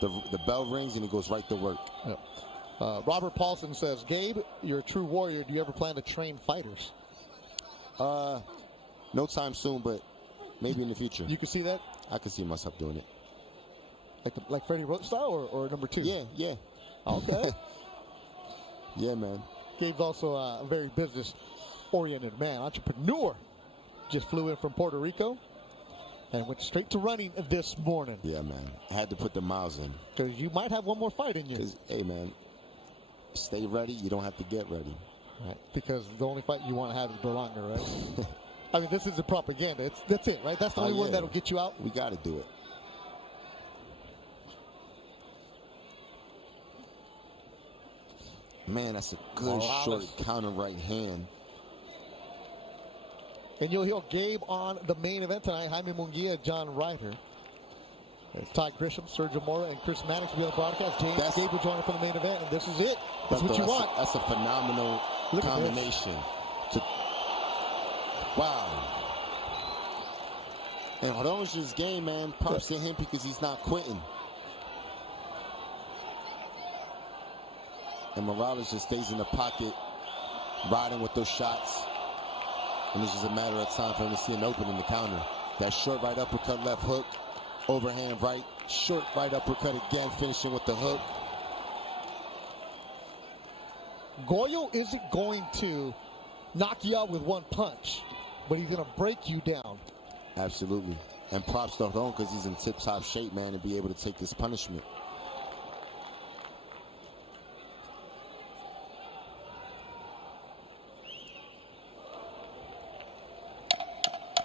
the bell rings and he goes right to work. Yeah. Robert Paulson says, Gabe, you're a true warrior. Do you ever plan to train fighters? No time soon, but maybe in the future. You can see that? I can see myself doing it. Like Freddie Roach style or number 2? Yeah. Okay. Yeah, man. Gabe's also a very business-oriented man, entrepreneur. Just flew in from Puerto Rico and went straight to running this morning. Yeah, man. I had to put the miles in. Because you might have one more fight in you. Hey, man, stay ready. You don't have to get ready. Right. Because the only fight you want to have is Berlanga, right? I mean, this isn't propaganda. That's it, right? That's the only one that'll get you out. We got to do it. Man, that's a good short counter right hand. And you'll hear Gabe on the main event tonight. Jaime Munguía, John Ryder. It's Ty Grisham, Sergio Mora, and Chris Mannix will be on the broadcast. Gabe will join us for the main event, and this is it. That's what you want. That's a phenomenal combination. Wow. And Ron's just game, man. Props to him because he's not quitting. And Morales just stays in the pocket, riding with those shots. And it's just a matter of time for him to see an opening in the counter. That short right uppercut, left hook, overhand right, short right uppercut again, finishing with the hook. Goyo isn't going to knock you out with one punch, but he's going to break you down. Absolutely. And props to Ron because he's in tip-top shape, man, to be able to take this punishment.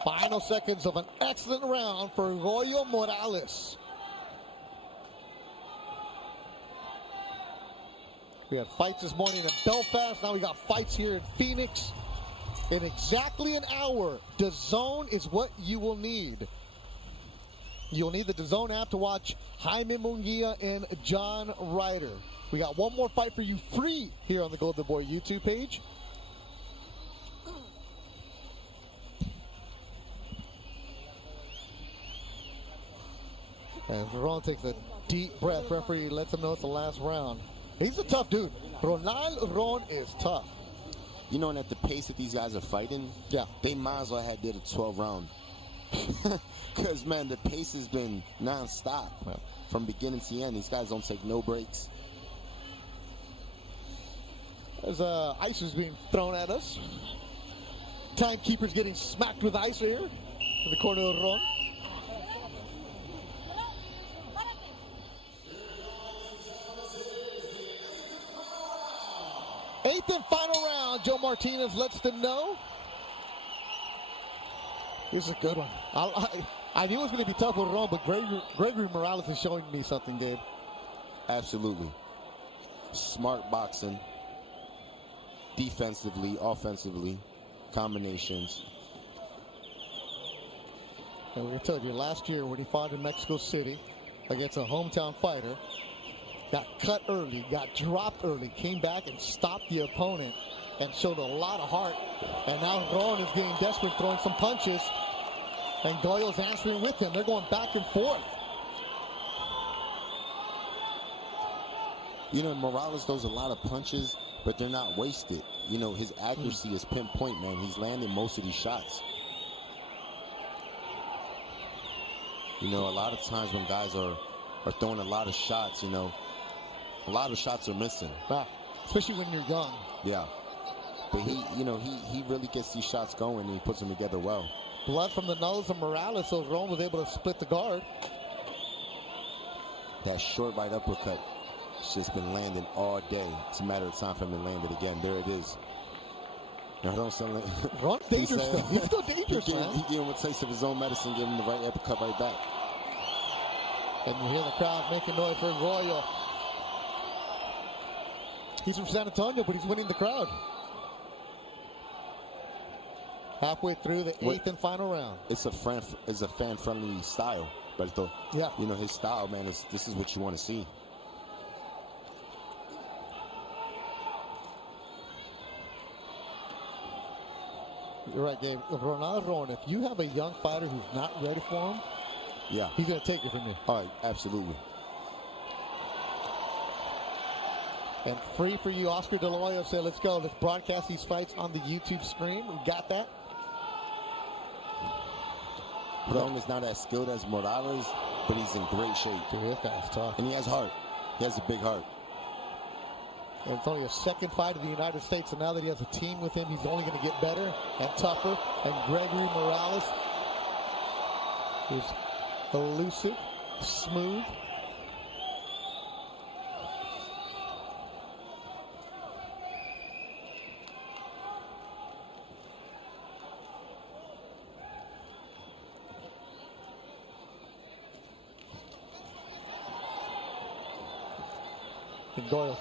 Final seconds of an excellent round for Goyo Morales. We had fights this morning in Belfast. Now we got fights here in Phoenix. In exactly an hour, DAZN is what you will need. You'll need the DAZN app to watch Jaime Munguía and John Ryder. We got one more fight for you free here on the Golden Boy YouTube page. And Ron takes a deep breath. Referee lets him know it's the last round. He's a tough dude. Ronald Ron is tough. You know, and at the pace that these guys are fighting, yeah, they might as well have did a 12 round. Because, man, the pace has been nonstop from beginning to end. These guys don't take no breaks. There's ice is being thrown at us. Timekeeper's getting smacked with ice here in the corner of Ron. Eighth and final round. Joe Martinez lets them know. This is a good one. I knew it was going to be tough with Ron, but Gregory Morales is showing me something, Dave. Absolutely. Smart boxing. Defensively, offensively, combinations. And we're going to tell you, last year when he fought in Mexico City against a hometown fighter, got cut early, got dropped early, came back and stopped the opponent and showed a lot of heart. And now Ron is getting desperate, throwing some punches, and Goyo's answering with him. They're going back and forth. You know, Morales throws a lot of punches, but they're not wasted. You know, his accuracy is pinpoint, man. He's landing most of these shots. You know, a lot of times when guys are throwing a lot of shots, you know, a lot of shots are missing. Especially when you're young. Yeah. But he really gets these shots going and he puts them together well. Blood from the nose of Morales, so Ron was able to split the guard. That short right uppercut. It's just been landing all day. It's a matter of time for him to land it again. There it is. Now, Ron, dangerous though. He's still dangerous, man. He gave him a taste of his own medicine, gave him the right uppercut right back. And you hear the crowd making noise for Goyo. He's from San Antonio, but he's winning the crowd. Halfway through the eighth and final round. It's a fan-friendly style, Berto. Yeah. You know, his style, man, this is what you want to see. You're right, Dave. Ronald Ron, if you have a young fighter who's not ready for him, yeah, he's going to take it from you. All right, absolutely. And free for you, Oscar De La Hoya said, let's go. Let's broadcast these fights on the YouTube screen. We got that. Ron is not as skilled as Morales, but he's in great shape. Dude, that's tough. And he has heart. He has a big heart. And it's only a second fight in the United States, and now that he has a team with him, he's only going to get better and tougher. And Gregory Morales is elusive, smooth. And Goyle.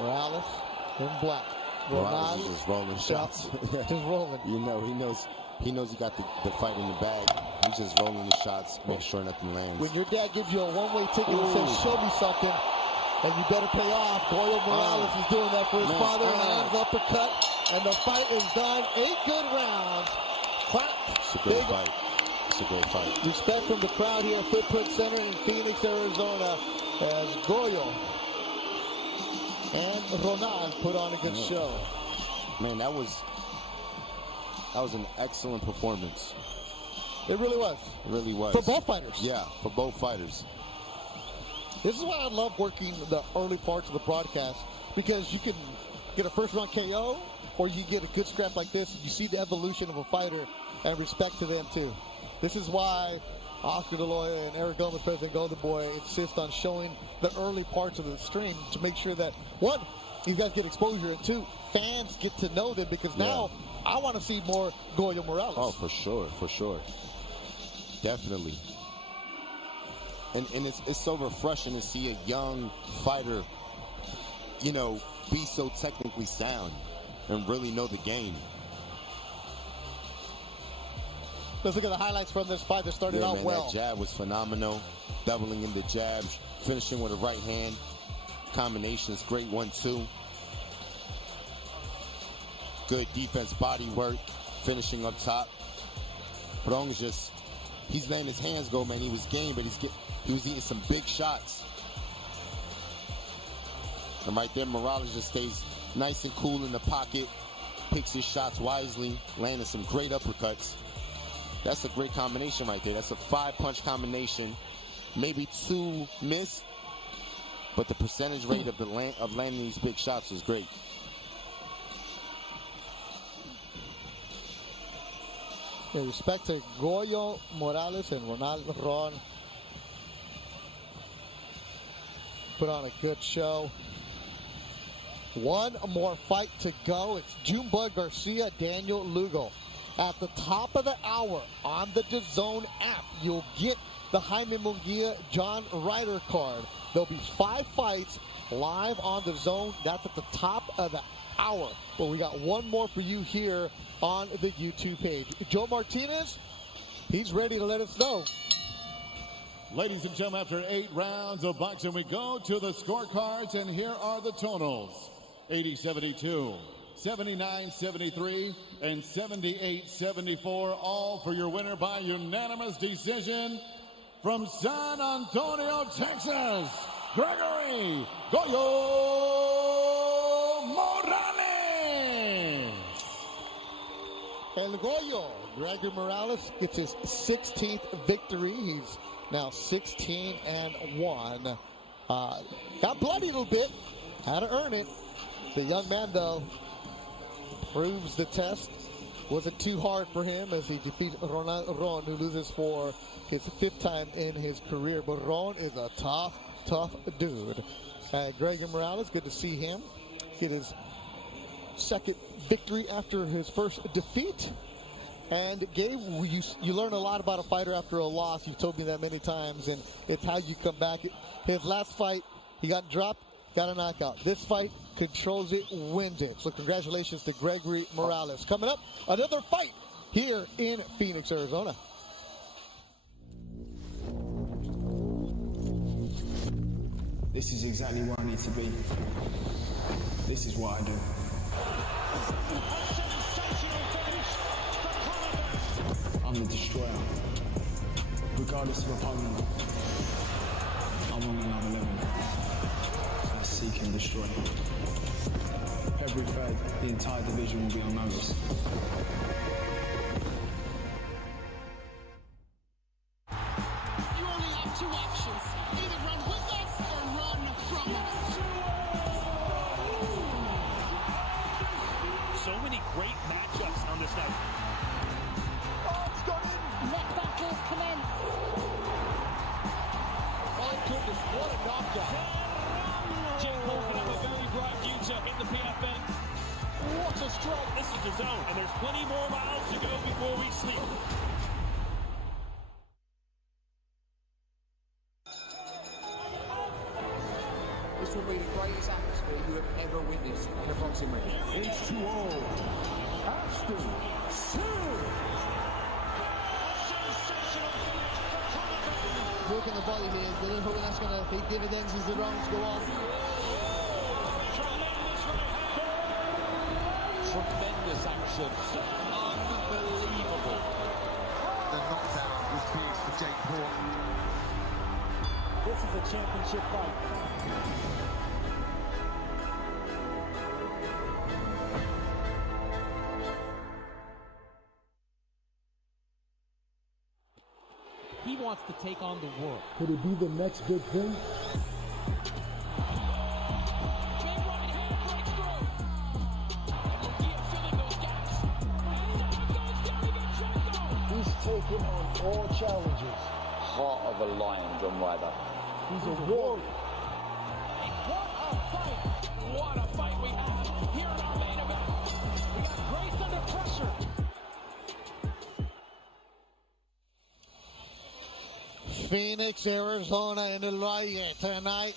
Morales in black. Morales is just rolling shots. Just rolling. You know, he knows he got the fight in the bag. He's just rolling the shots, make sure nothing lands. When your dad gives you a one-way ticket and says, show me something, and you better pay off, Goyo Morales is doing that for his father. Lands uppercut, and the fight is done. 8 good rounds. It's a good fight. It's a great fight. Respect from the crowd here at Footprint Center in Phoenix, Arizona, as Goyo and Ronald put on a good show. Man, that was an excellent performance. It really was. It really was. For both fighters. Yeah, for both fighters. This is why I love working the early parts of the broadcast, because you can get a first-round KO, or you get a good scrap like this. You see the evolution of a fighter, and respect to them, too. This is why Oscar De La Hoya and Eric Gomez, President Golden Boy, insist on showing the early parts of the stream to make sure that, one, you guys get exposure, and two, fans get to know them, because now I want to see more Goyo Morales. Oh, for sure, for sure. Definitely. And it's so refreshing to see a young fighter, you know, be so technically sound and really know the game. Let's look at the highlights from this fight that started out well. That jab was phenomenal. Doubling in the jabs, finishing with a right hand. Combinations, great 1-2. Good defense, body work, finishing up top. Brong's just he's letting his hands go, man. He was game, but he was eating some big shots. And right there, Morales just stays nice and cool in the pocket, picks his shots wisely, landing some great uppercuts. That's a great combination right there. That's a 5-punch combination. Maybe 2 missed, but the percentage rate of landing these big shots is great. In respect to Goyo Morales and Ron put on a good show. One more fight to go. It's Jumba Garcia, Daniel Lugo. At the top of the hour on the DAZN app, you'll get the Jaime Munguía John Ryder card. There'll be 5 fights live on DAZN. That's at the top of the hour. But we got one more for you here on the YouTube page. Joe Martinez, he's ready to let us know. Ladies and gentlemen, after 8 rounds of boxing, we go to the scorecards, and here are the totals. 80-72, 79-73, and 78-74, all for your winner by unanimous decision from San Antonio, Texas, Gregory Goyo Morales. El Goyo, Gregory Morales, gets his 16th victory. He's now 16-1. Got bloody a little bit, had to earn it. The young man, though, proves the test. Wasn't too hard for him as he defeats Ron, who loses for his 5th time in his career. But Ron is a tough dude. Gregory Morales, good to see him get his 2nd victory after his 1st defeat. And Gabe, you learn a lot about a fighter after a loss. You've told me that many times, and it's how you come back. His last fight, he got dropped, got a knockout. This fight, controls it, wins it. So congratulations to Gregory Morales. Coming up, another fight here in Phoenix, Arizona. This is exactly where I need to be. This is what I do. I'm the destroyer. Regardless of opponent, I'm on another level. I seek and destroy. February 3rd, the entire division will be on notice. You only have 2 options. Either run with us or run from us. So many great matchups on this night. Let battle commence. Oh goodness, what a knockdown. Jake Paul can have a very bright future in the PFL. What a strike. This is the zone, and there's plenty more miles to go before we sleep. This will be the greatest atmosphere you have ever witnessed in a boxing ring. H2O. Ashton Silver. Look at the body here. They're hoping that's going to pay dividends as the rounds go on. Tremendous action. Unbelievable. The knockdown was big for Jake Paul. This is a championship fight. He wants to take on the world. Could it be the next big thing? He's taking on all challenges. Heart of a lion, John Ryder. He's a warrior. What a fight! What a fight we have here in our main event. We got Grace under pressure. Phoenix, Arizona in El Valle tonight.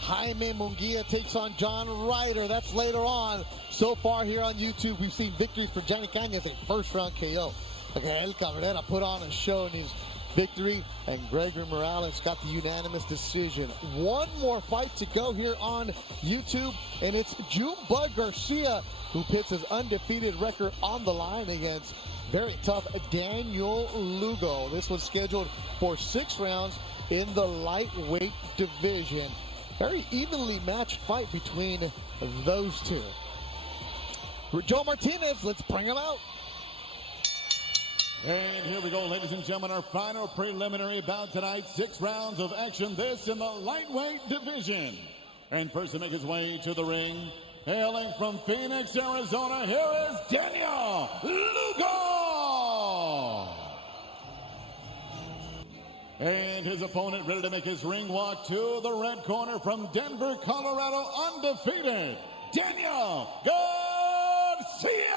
Jaime Munguía takes on John Ryder. That's later on. So far here on YouTube, we've seen victories for Johnny Cañas, a 1st-round KO. Gael Cabrera put on a show in his victory, and Gregory Morales got the unanimous decision. One more fight to go here on YouTube, and it's Jumba Garcia who puts his undefeated record on the line against very tough Daniel Lugo. This was scheduled for 6 rounds in the lightweight division. Very evenly matched fight between those two. Joe Martinez, let's bring him out. And here we go, ladies and gentlemen, our final preliminary bout tonight. 6 rounds of action, this in the lightweight division. And first to make his way to the ring, hailing from Phoenix, Arizona, here is Daniel Lugo. And his opponent ready to make his ring walk to the red corner from Denver, Colorado, undefeated, Daniel Garcia.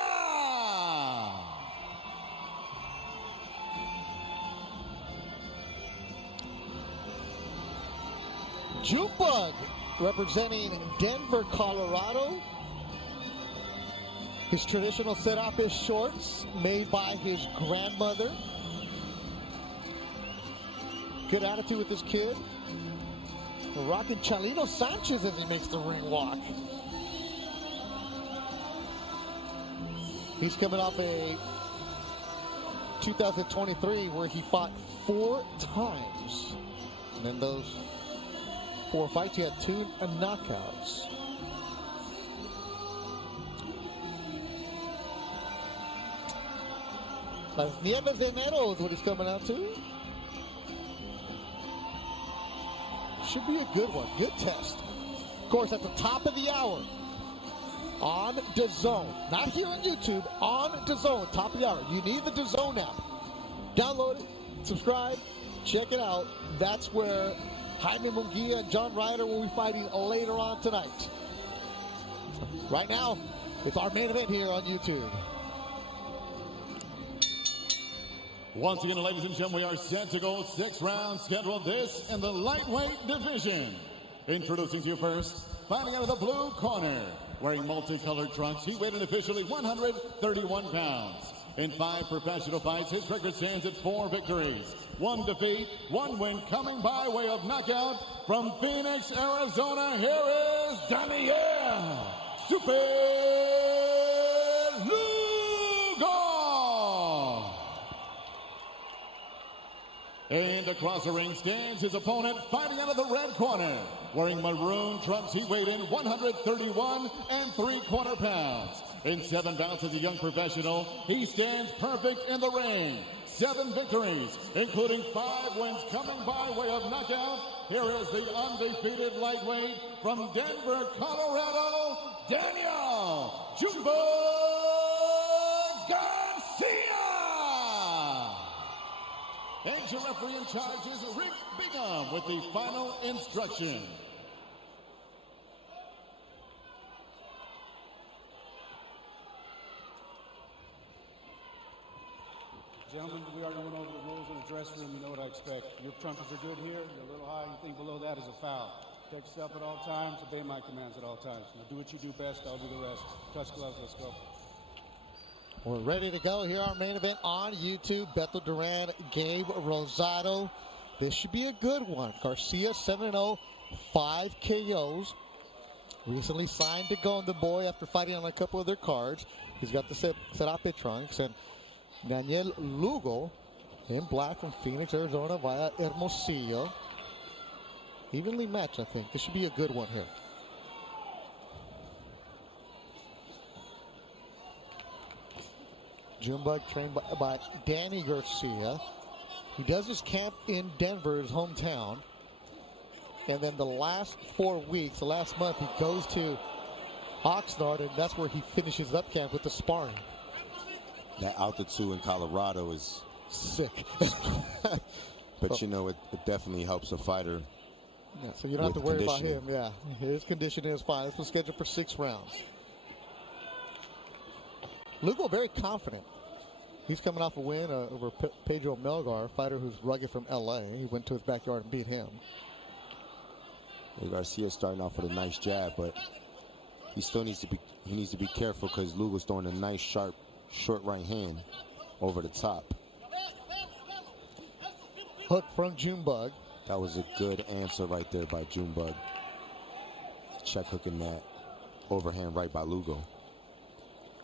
Junebug representing Denver, Colorado. His traditional setup is shorts made by his grandmother. Good attitude with this kid. Rocking Chalino Sanchez as he makes the ring walk. He's coming off a 2023 where he fought 4 times. And in those 4 fights, he had 2 knockouts. Las Nieves de Enero is what he's coming out to. Should be a good one. Good test. Of course, at the top of the hour on DAZN. Not here on YouTube, on DAZN, top of the hour. You need the DAZN app. Download it, subscribe, check it out. That's where Jaime Munguía and John Ryder will be fighting later on tonight. Right now, it's our main event here on YouTube. Once again, ladies and gentlemen, we are set to go 6 rounds scheduled. This in the lightweight division. Introducing to you first, fighting out of the blue corner, wearing multicolored trunks, he weighed in officially 131 pounds. In 5 professional fights, his record stands at 4 victories, 1 defeat, 1 win, coming by way of knockout from Phoenix, Arizona. Here is Daniel Super Lugo. And across the ring stands his opponent, fighting out of the red corner, wearing maroon trunks. He weighed in 131 3/4 pounds. In 7 bouts as a young professional, he stands perfect in the ring. 7 victories, including 5 wins, coming by way of knockout. Here is the undefeated lightweight from Denver, Colorado, Daniel Junebug Garcia. And your referee in charge is Rick Bingham with the final instruction. Gentlemen, we already went over the rules in the dressing room. You know what I expect. Your trumpets are good here. You're a little high. Anything below that is a foul. Protect yourself at all times. Obey my commands at all times. Now do what you do best. I'll do the rest. Touch gloves. Let's go. We're ready to go here. Our main event on YouTube. Beto Duran, Gabe Rosado. This should be a good one. Garcia 7-0, 5 KOs. Recently signed to Golden Boy after fighting on a couple of their cards. He's got the Serape trunks. And Daniel Lugo in black from Phoenix, Arizona via Hermosillo. Evenly matched, I think. This should be a good one here. Junebug trained by Danny Garcia. He does his camp in Denver, his hometown. And then the last 4 weeks, the last month, he goes to Oxnard, and that's where he finishes up camp with the sparring. That altitude in Colorado is sick. But you know, it definitely helps a fighter. Yeah, so you don't have to worry about him. Yeah, his conditioning is fine. This was scheduled for 6 rounds. Lugo very confident. He's coming off a win over Pedro Melgar, a fighter who's rugged from LA. He went to his backyard and beat him. Garcia's starting off with a nice jab, but he still needs to be careful because Lugo's throwing a nice sharp short right hand over the top. Hook from Junebug. That was a good answer right there by Junebug. Check hooking that overhand right by Lugo.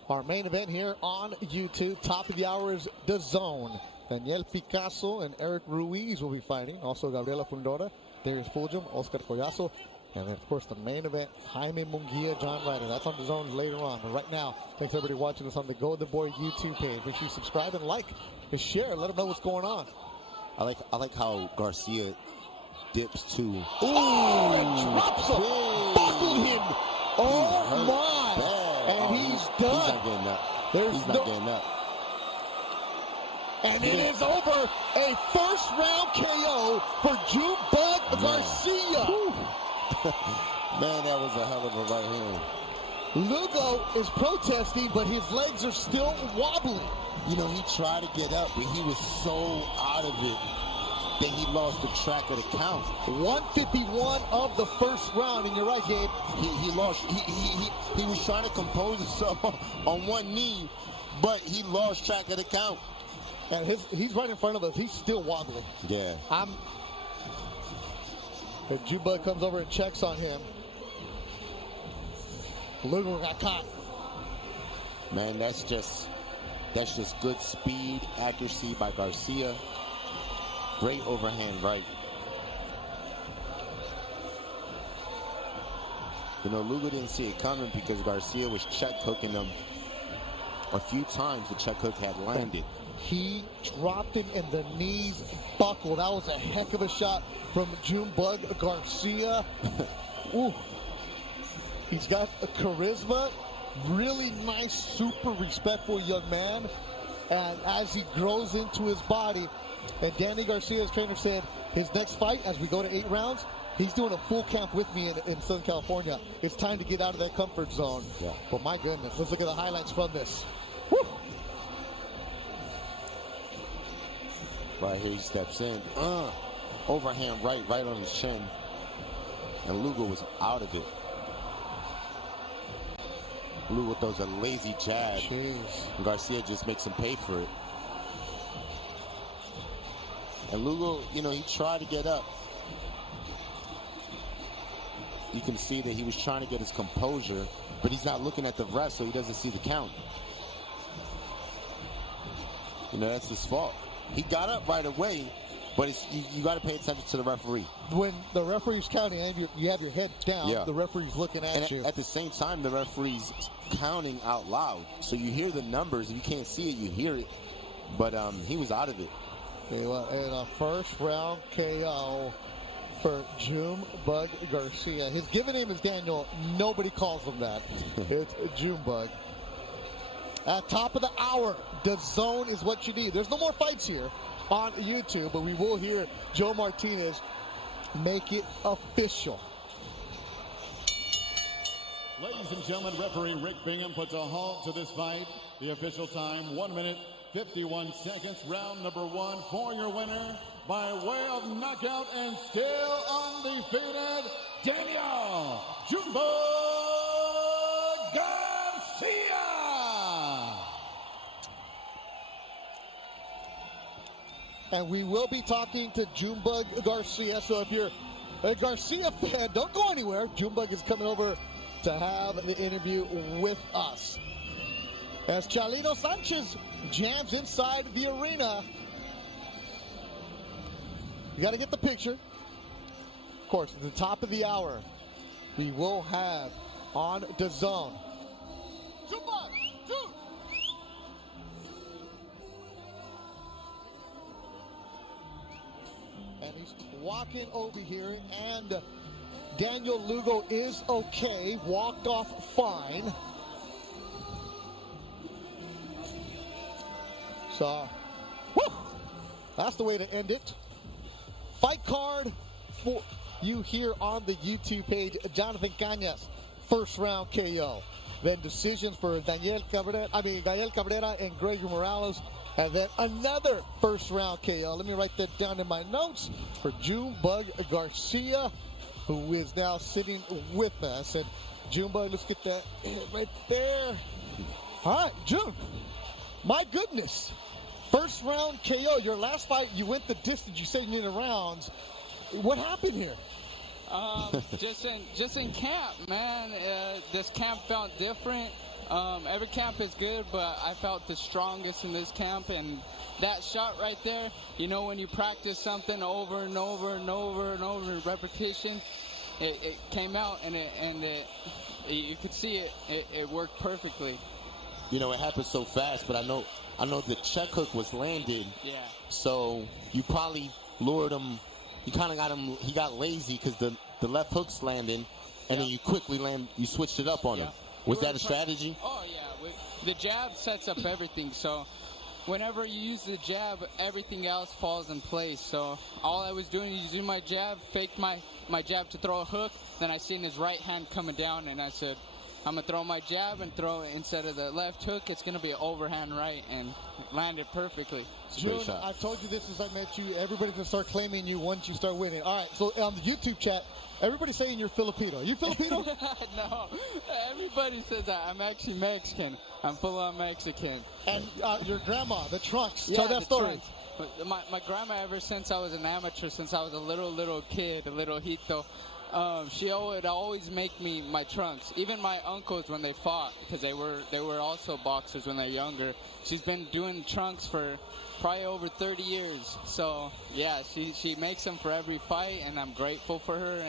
Our main event here on YouTube, top of the hour is DAZN. Daniel Picasso and Eric Ruiz will be fighting. Also Gabriela Fundora, Darius Fulgham, Oscar Collazo. And then, of course, the main event, Jaime Munguía, John Ryder. That's on DAZN later on. But right now, thanks everybody watching us on the Go The Boy YouTube page. Make sure you subscribe and like and share. Let them know what's going on. I like how Garcia dips too. Ooh, and drops him. Buckled him. Oh, my. And he's done. He's not getting up. He's not getting up. And it is over. A first-round KO for Junebug Garcia. Man, that was a hell of a right hand. Lugo is protesting, but his legs are still wobbling. You know, he tried to get up, but he was so out of it that he lost the track of the count. 151 of the first round, and you're right, Gabe. He lost. He was trying to compose himself on one knee, but he lost track of the count. And he's right in front of us. He's still wobbling. Yeah. And Junebug comes over and checks on him. Lugo got caught. Man, that's just good speed, accuracy by Garcia. Great overhand right. You know, Lugo didn't see it coming because Garcia was check hooking him a few times. The check hook had landed. He dropped him and the knees buckled. That was a heck of a shot from Junebug Garcia. Ooh. He's got a charisma, really nice, super respectful young man. And as he grows into his body, and Danny Garcia's trainer said his next fight, as we go to 8 rounds, he's doing a full camp with me in Southern California. It's time to get out of that comfort zone. Yeah. But my goodness, let's look at the highlights from this. Woo! Right here he steps in. Overhand right on his chin. And Lugo was out of it. Lugo throws a lazy jab. Jeez. Garcia just makes him pay for it. And Lugo, you know, he tried to get up. You can see that he was trying to get his composure, but he's not looking at the ref, so he doesn't see the count. You know, that's his fault. He got up right away, but you got to pay attention to the referee. When the referee's counting and you have your head down, the referee's looking at you. At the same time, the referee's counting out loud. So you hear the numbers. If you can't see it, you hear it. But he was out of it. Okay, well, and a first round KO for Junebug Garcia. His given name is Daniel. Nobody calls him that. It's Junebug. At top of the hour, DAZN is what you need. There's no more fights here on YouTube, but we will hear Joe Martinez make it official. Ladies and gentlemen, referee Rick Bingham puts a halt to this fight. The official time, 1 minute, 51 seconds. Round number 1 for your winner by way of knockout and still undefeated, Daniel Junebug Garcia. And we will be talking to Junebug Garcia. So if you're a Garcia fan, don't go anywhere. Junebug is coming over to have the interview with us. As Chalino Sanchez jams inside the arena. You got to get the picture. Of course, at the top of the hour, we will have on DAZN. Junebug! And he's walking over here, and Daniel Lugo is okay, walked off fine. So, whew, that's the way to end it. Fight card for you here on the YouTube page. Jonathan Cañas, first round KO. Then decisions for Gael Cabrera and Gregory Morales. And then another first round KO. Let me write that down in my notes for Junebug Garcia, who is now sitting with us. And Junebug, let's get that right there. All right, June. My goodness. First round KO. Your last fight, you went the distance. You said you needed rounds. What happened here? Just in camp, man. This camp felt different. Every camp is good, but I felt the strongest in this camp, and that shot right there, you know, when you practice something over and over and over and over, repetition, it came out, and you could see it worked perfectly. You know, it happened so fast, but I know the check hook was landed. Yeah. So you probably lured him. You kind of got him. He got lazy because the left hook's landing, and then you quickly you switched it up on him. Was that a strategy? Oh yeah, the jab sets up everything. So whenever you use the jab, everything else falls in place. So all I was doing is using my jab, faked my jab to throw a hook. Then I seen his right hand coming down, and I said, I'm going to throw my jab and throw it instead of the left hook. It's going to be an overhand right, and landed perfectly. June, I told you this as I met you. Everybody's going to start claiming you once you start winning. All right, so on the YouTube chat, everybody's saying you're Filipino. Are you Filipino? No, everybody says I'm actually Mexican. I'm full-on Mexican. And your grandma, the trunks. Yeah, tell that story. Trunks. My grandma, ever since I was an amateur, since I was a little kid, a little hito, she would always make me my trunks. Even my uncles when they fought, because they were also boxers when they're younger. She's been doing trunks for probably over 30 years. So yeah, she makes them for every fight, and I'm grateful for her.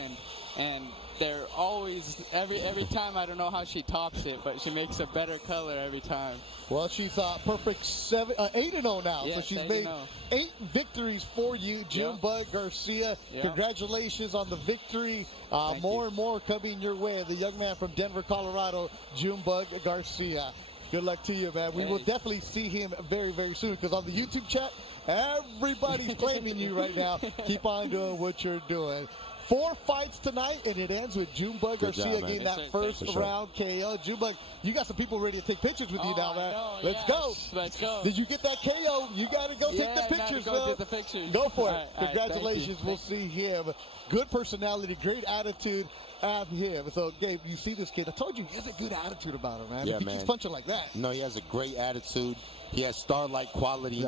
And they're always every time. I don't know how she tops it, but she makes a better color every time. Well, she's perfect 8-0 now. Yeah, so she's made 8 victories for you, Junebug Garcia. Yeah. Congratulations on the victory. More and more coming your way. The young man from Denver, Colorado, Junebug Garcia. Good luck to you, man. We will definitely see him very, very soon, because on the YouTube chat, everybody's claiming you right now. Keep on doing what you're doing. 4 fights tonight, and it ends with Junebug Garcia getting that first round KO. Junebug, you got some people ready to take pictures with you now, man. Let's go. Let's go. Did you get that KO? You got to go take the pictures, go get the pictures. Go for it. All right, congratulations. We'll see him. Good personality, great attitude at him. So, Gabe, you see this kid. I told you, he has a good attitude about him, man. Yeah, if he keeps punching like that. No, he has a great attitude. He has star-like quality,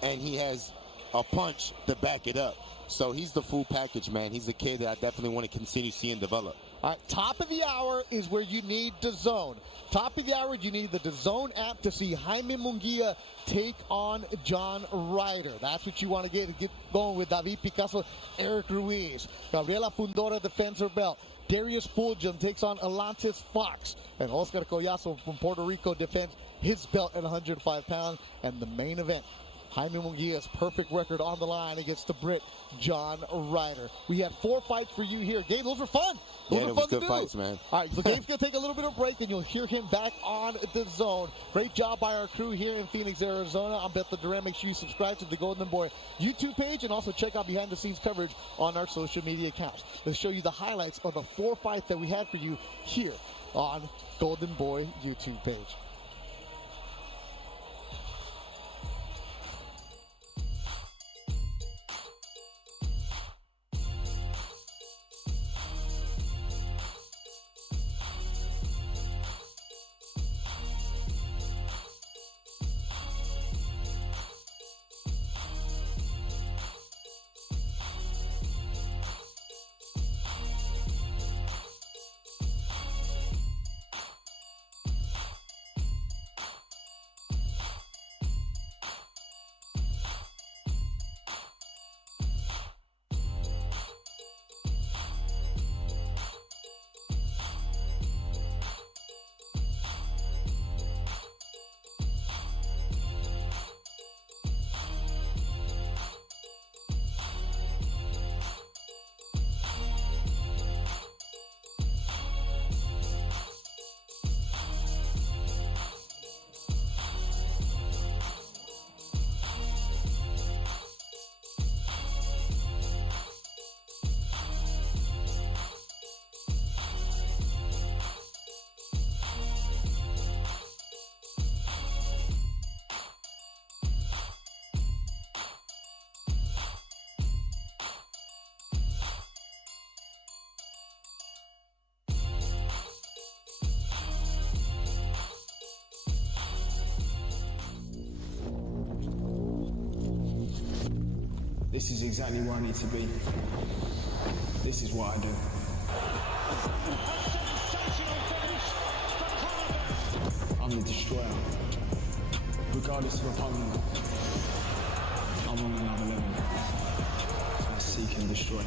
and he has a punch to back it up. So he's the full package, man. He's a kid that I definitely want to continue seeing develop. All right, top of the hour is where you need DAZN. Top of the hour, you need the DAZN app to see Jaime Munguía take on John Ryder. That's what you want to get going with. David Picasso, Eric Ruiz. Gabriela Fundora defends her belt. Darius Fulgham takes on Alantis Fox. And Oscar Collazo from Puerto Rico defends his belt at 105 pounds. And the main event, Jaime Munguia's perfect record on the line against the Brit, John Ryder. We had 4 fights for you here. Gabe, those were fun. Those were fun to do. Fights, man. All right, so Gabe's going to take a little bit of a break, and you'll hear him back on DAZN. Great job by our crew here in Phoenix, Arizona. I'm Beto Duran. Make sure you subscribe to the Golden Boy YouTube page, and also check out behind-the-scenes coverage on our social media accounts. Let's show you the highlights of the 4 fights that we had for you here on Golden Boy YouTube page. This is exactly where I need to be. This is what I do. I'm the destroyer. Regardless of opponent, I'm on another level. I seek and destroy.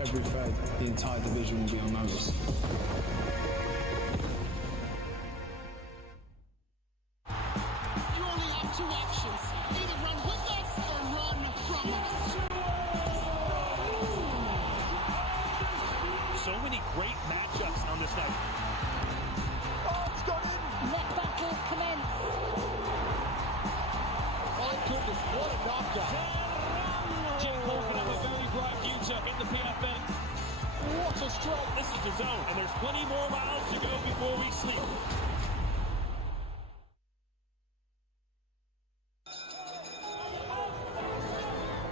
Every thread, the entire division will be on notice. You only have two options. Either run with us or run from us. So many great matchups on this night. Oh, it's gone in. Let battle commence. My goodness, what a knockdown. Jake Paul could have a very bright future in the PFL. What a strike. This is DAZN, and there's plenty more miles to go before we sleep.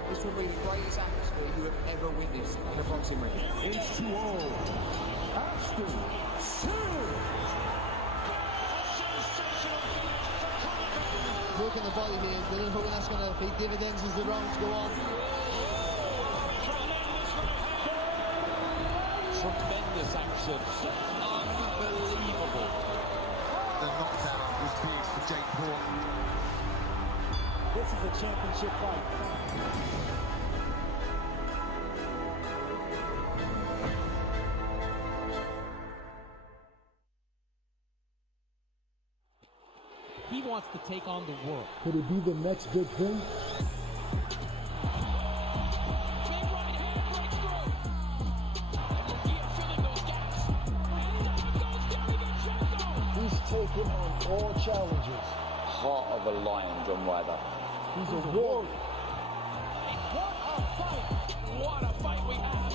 This will be the greatest atmosphere you have ever witnessed in a boxing ring. H2O. Ashton Look at the body here. They don't know when that's going to pay dividends as the rounds go on. Tremendous action. Unbelievable. The knockdown was big for Jake Paul. This is a championship fight. He wants to take on the world. Could it be the next big thing? He's taking on all challenges. Heart of a lion, John Ryder. He's a warrior. What a fight! What a fight we have!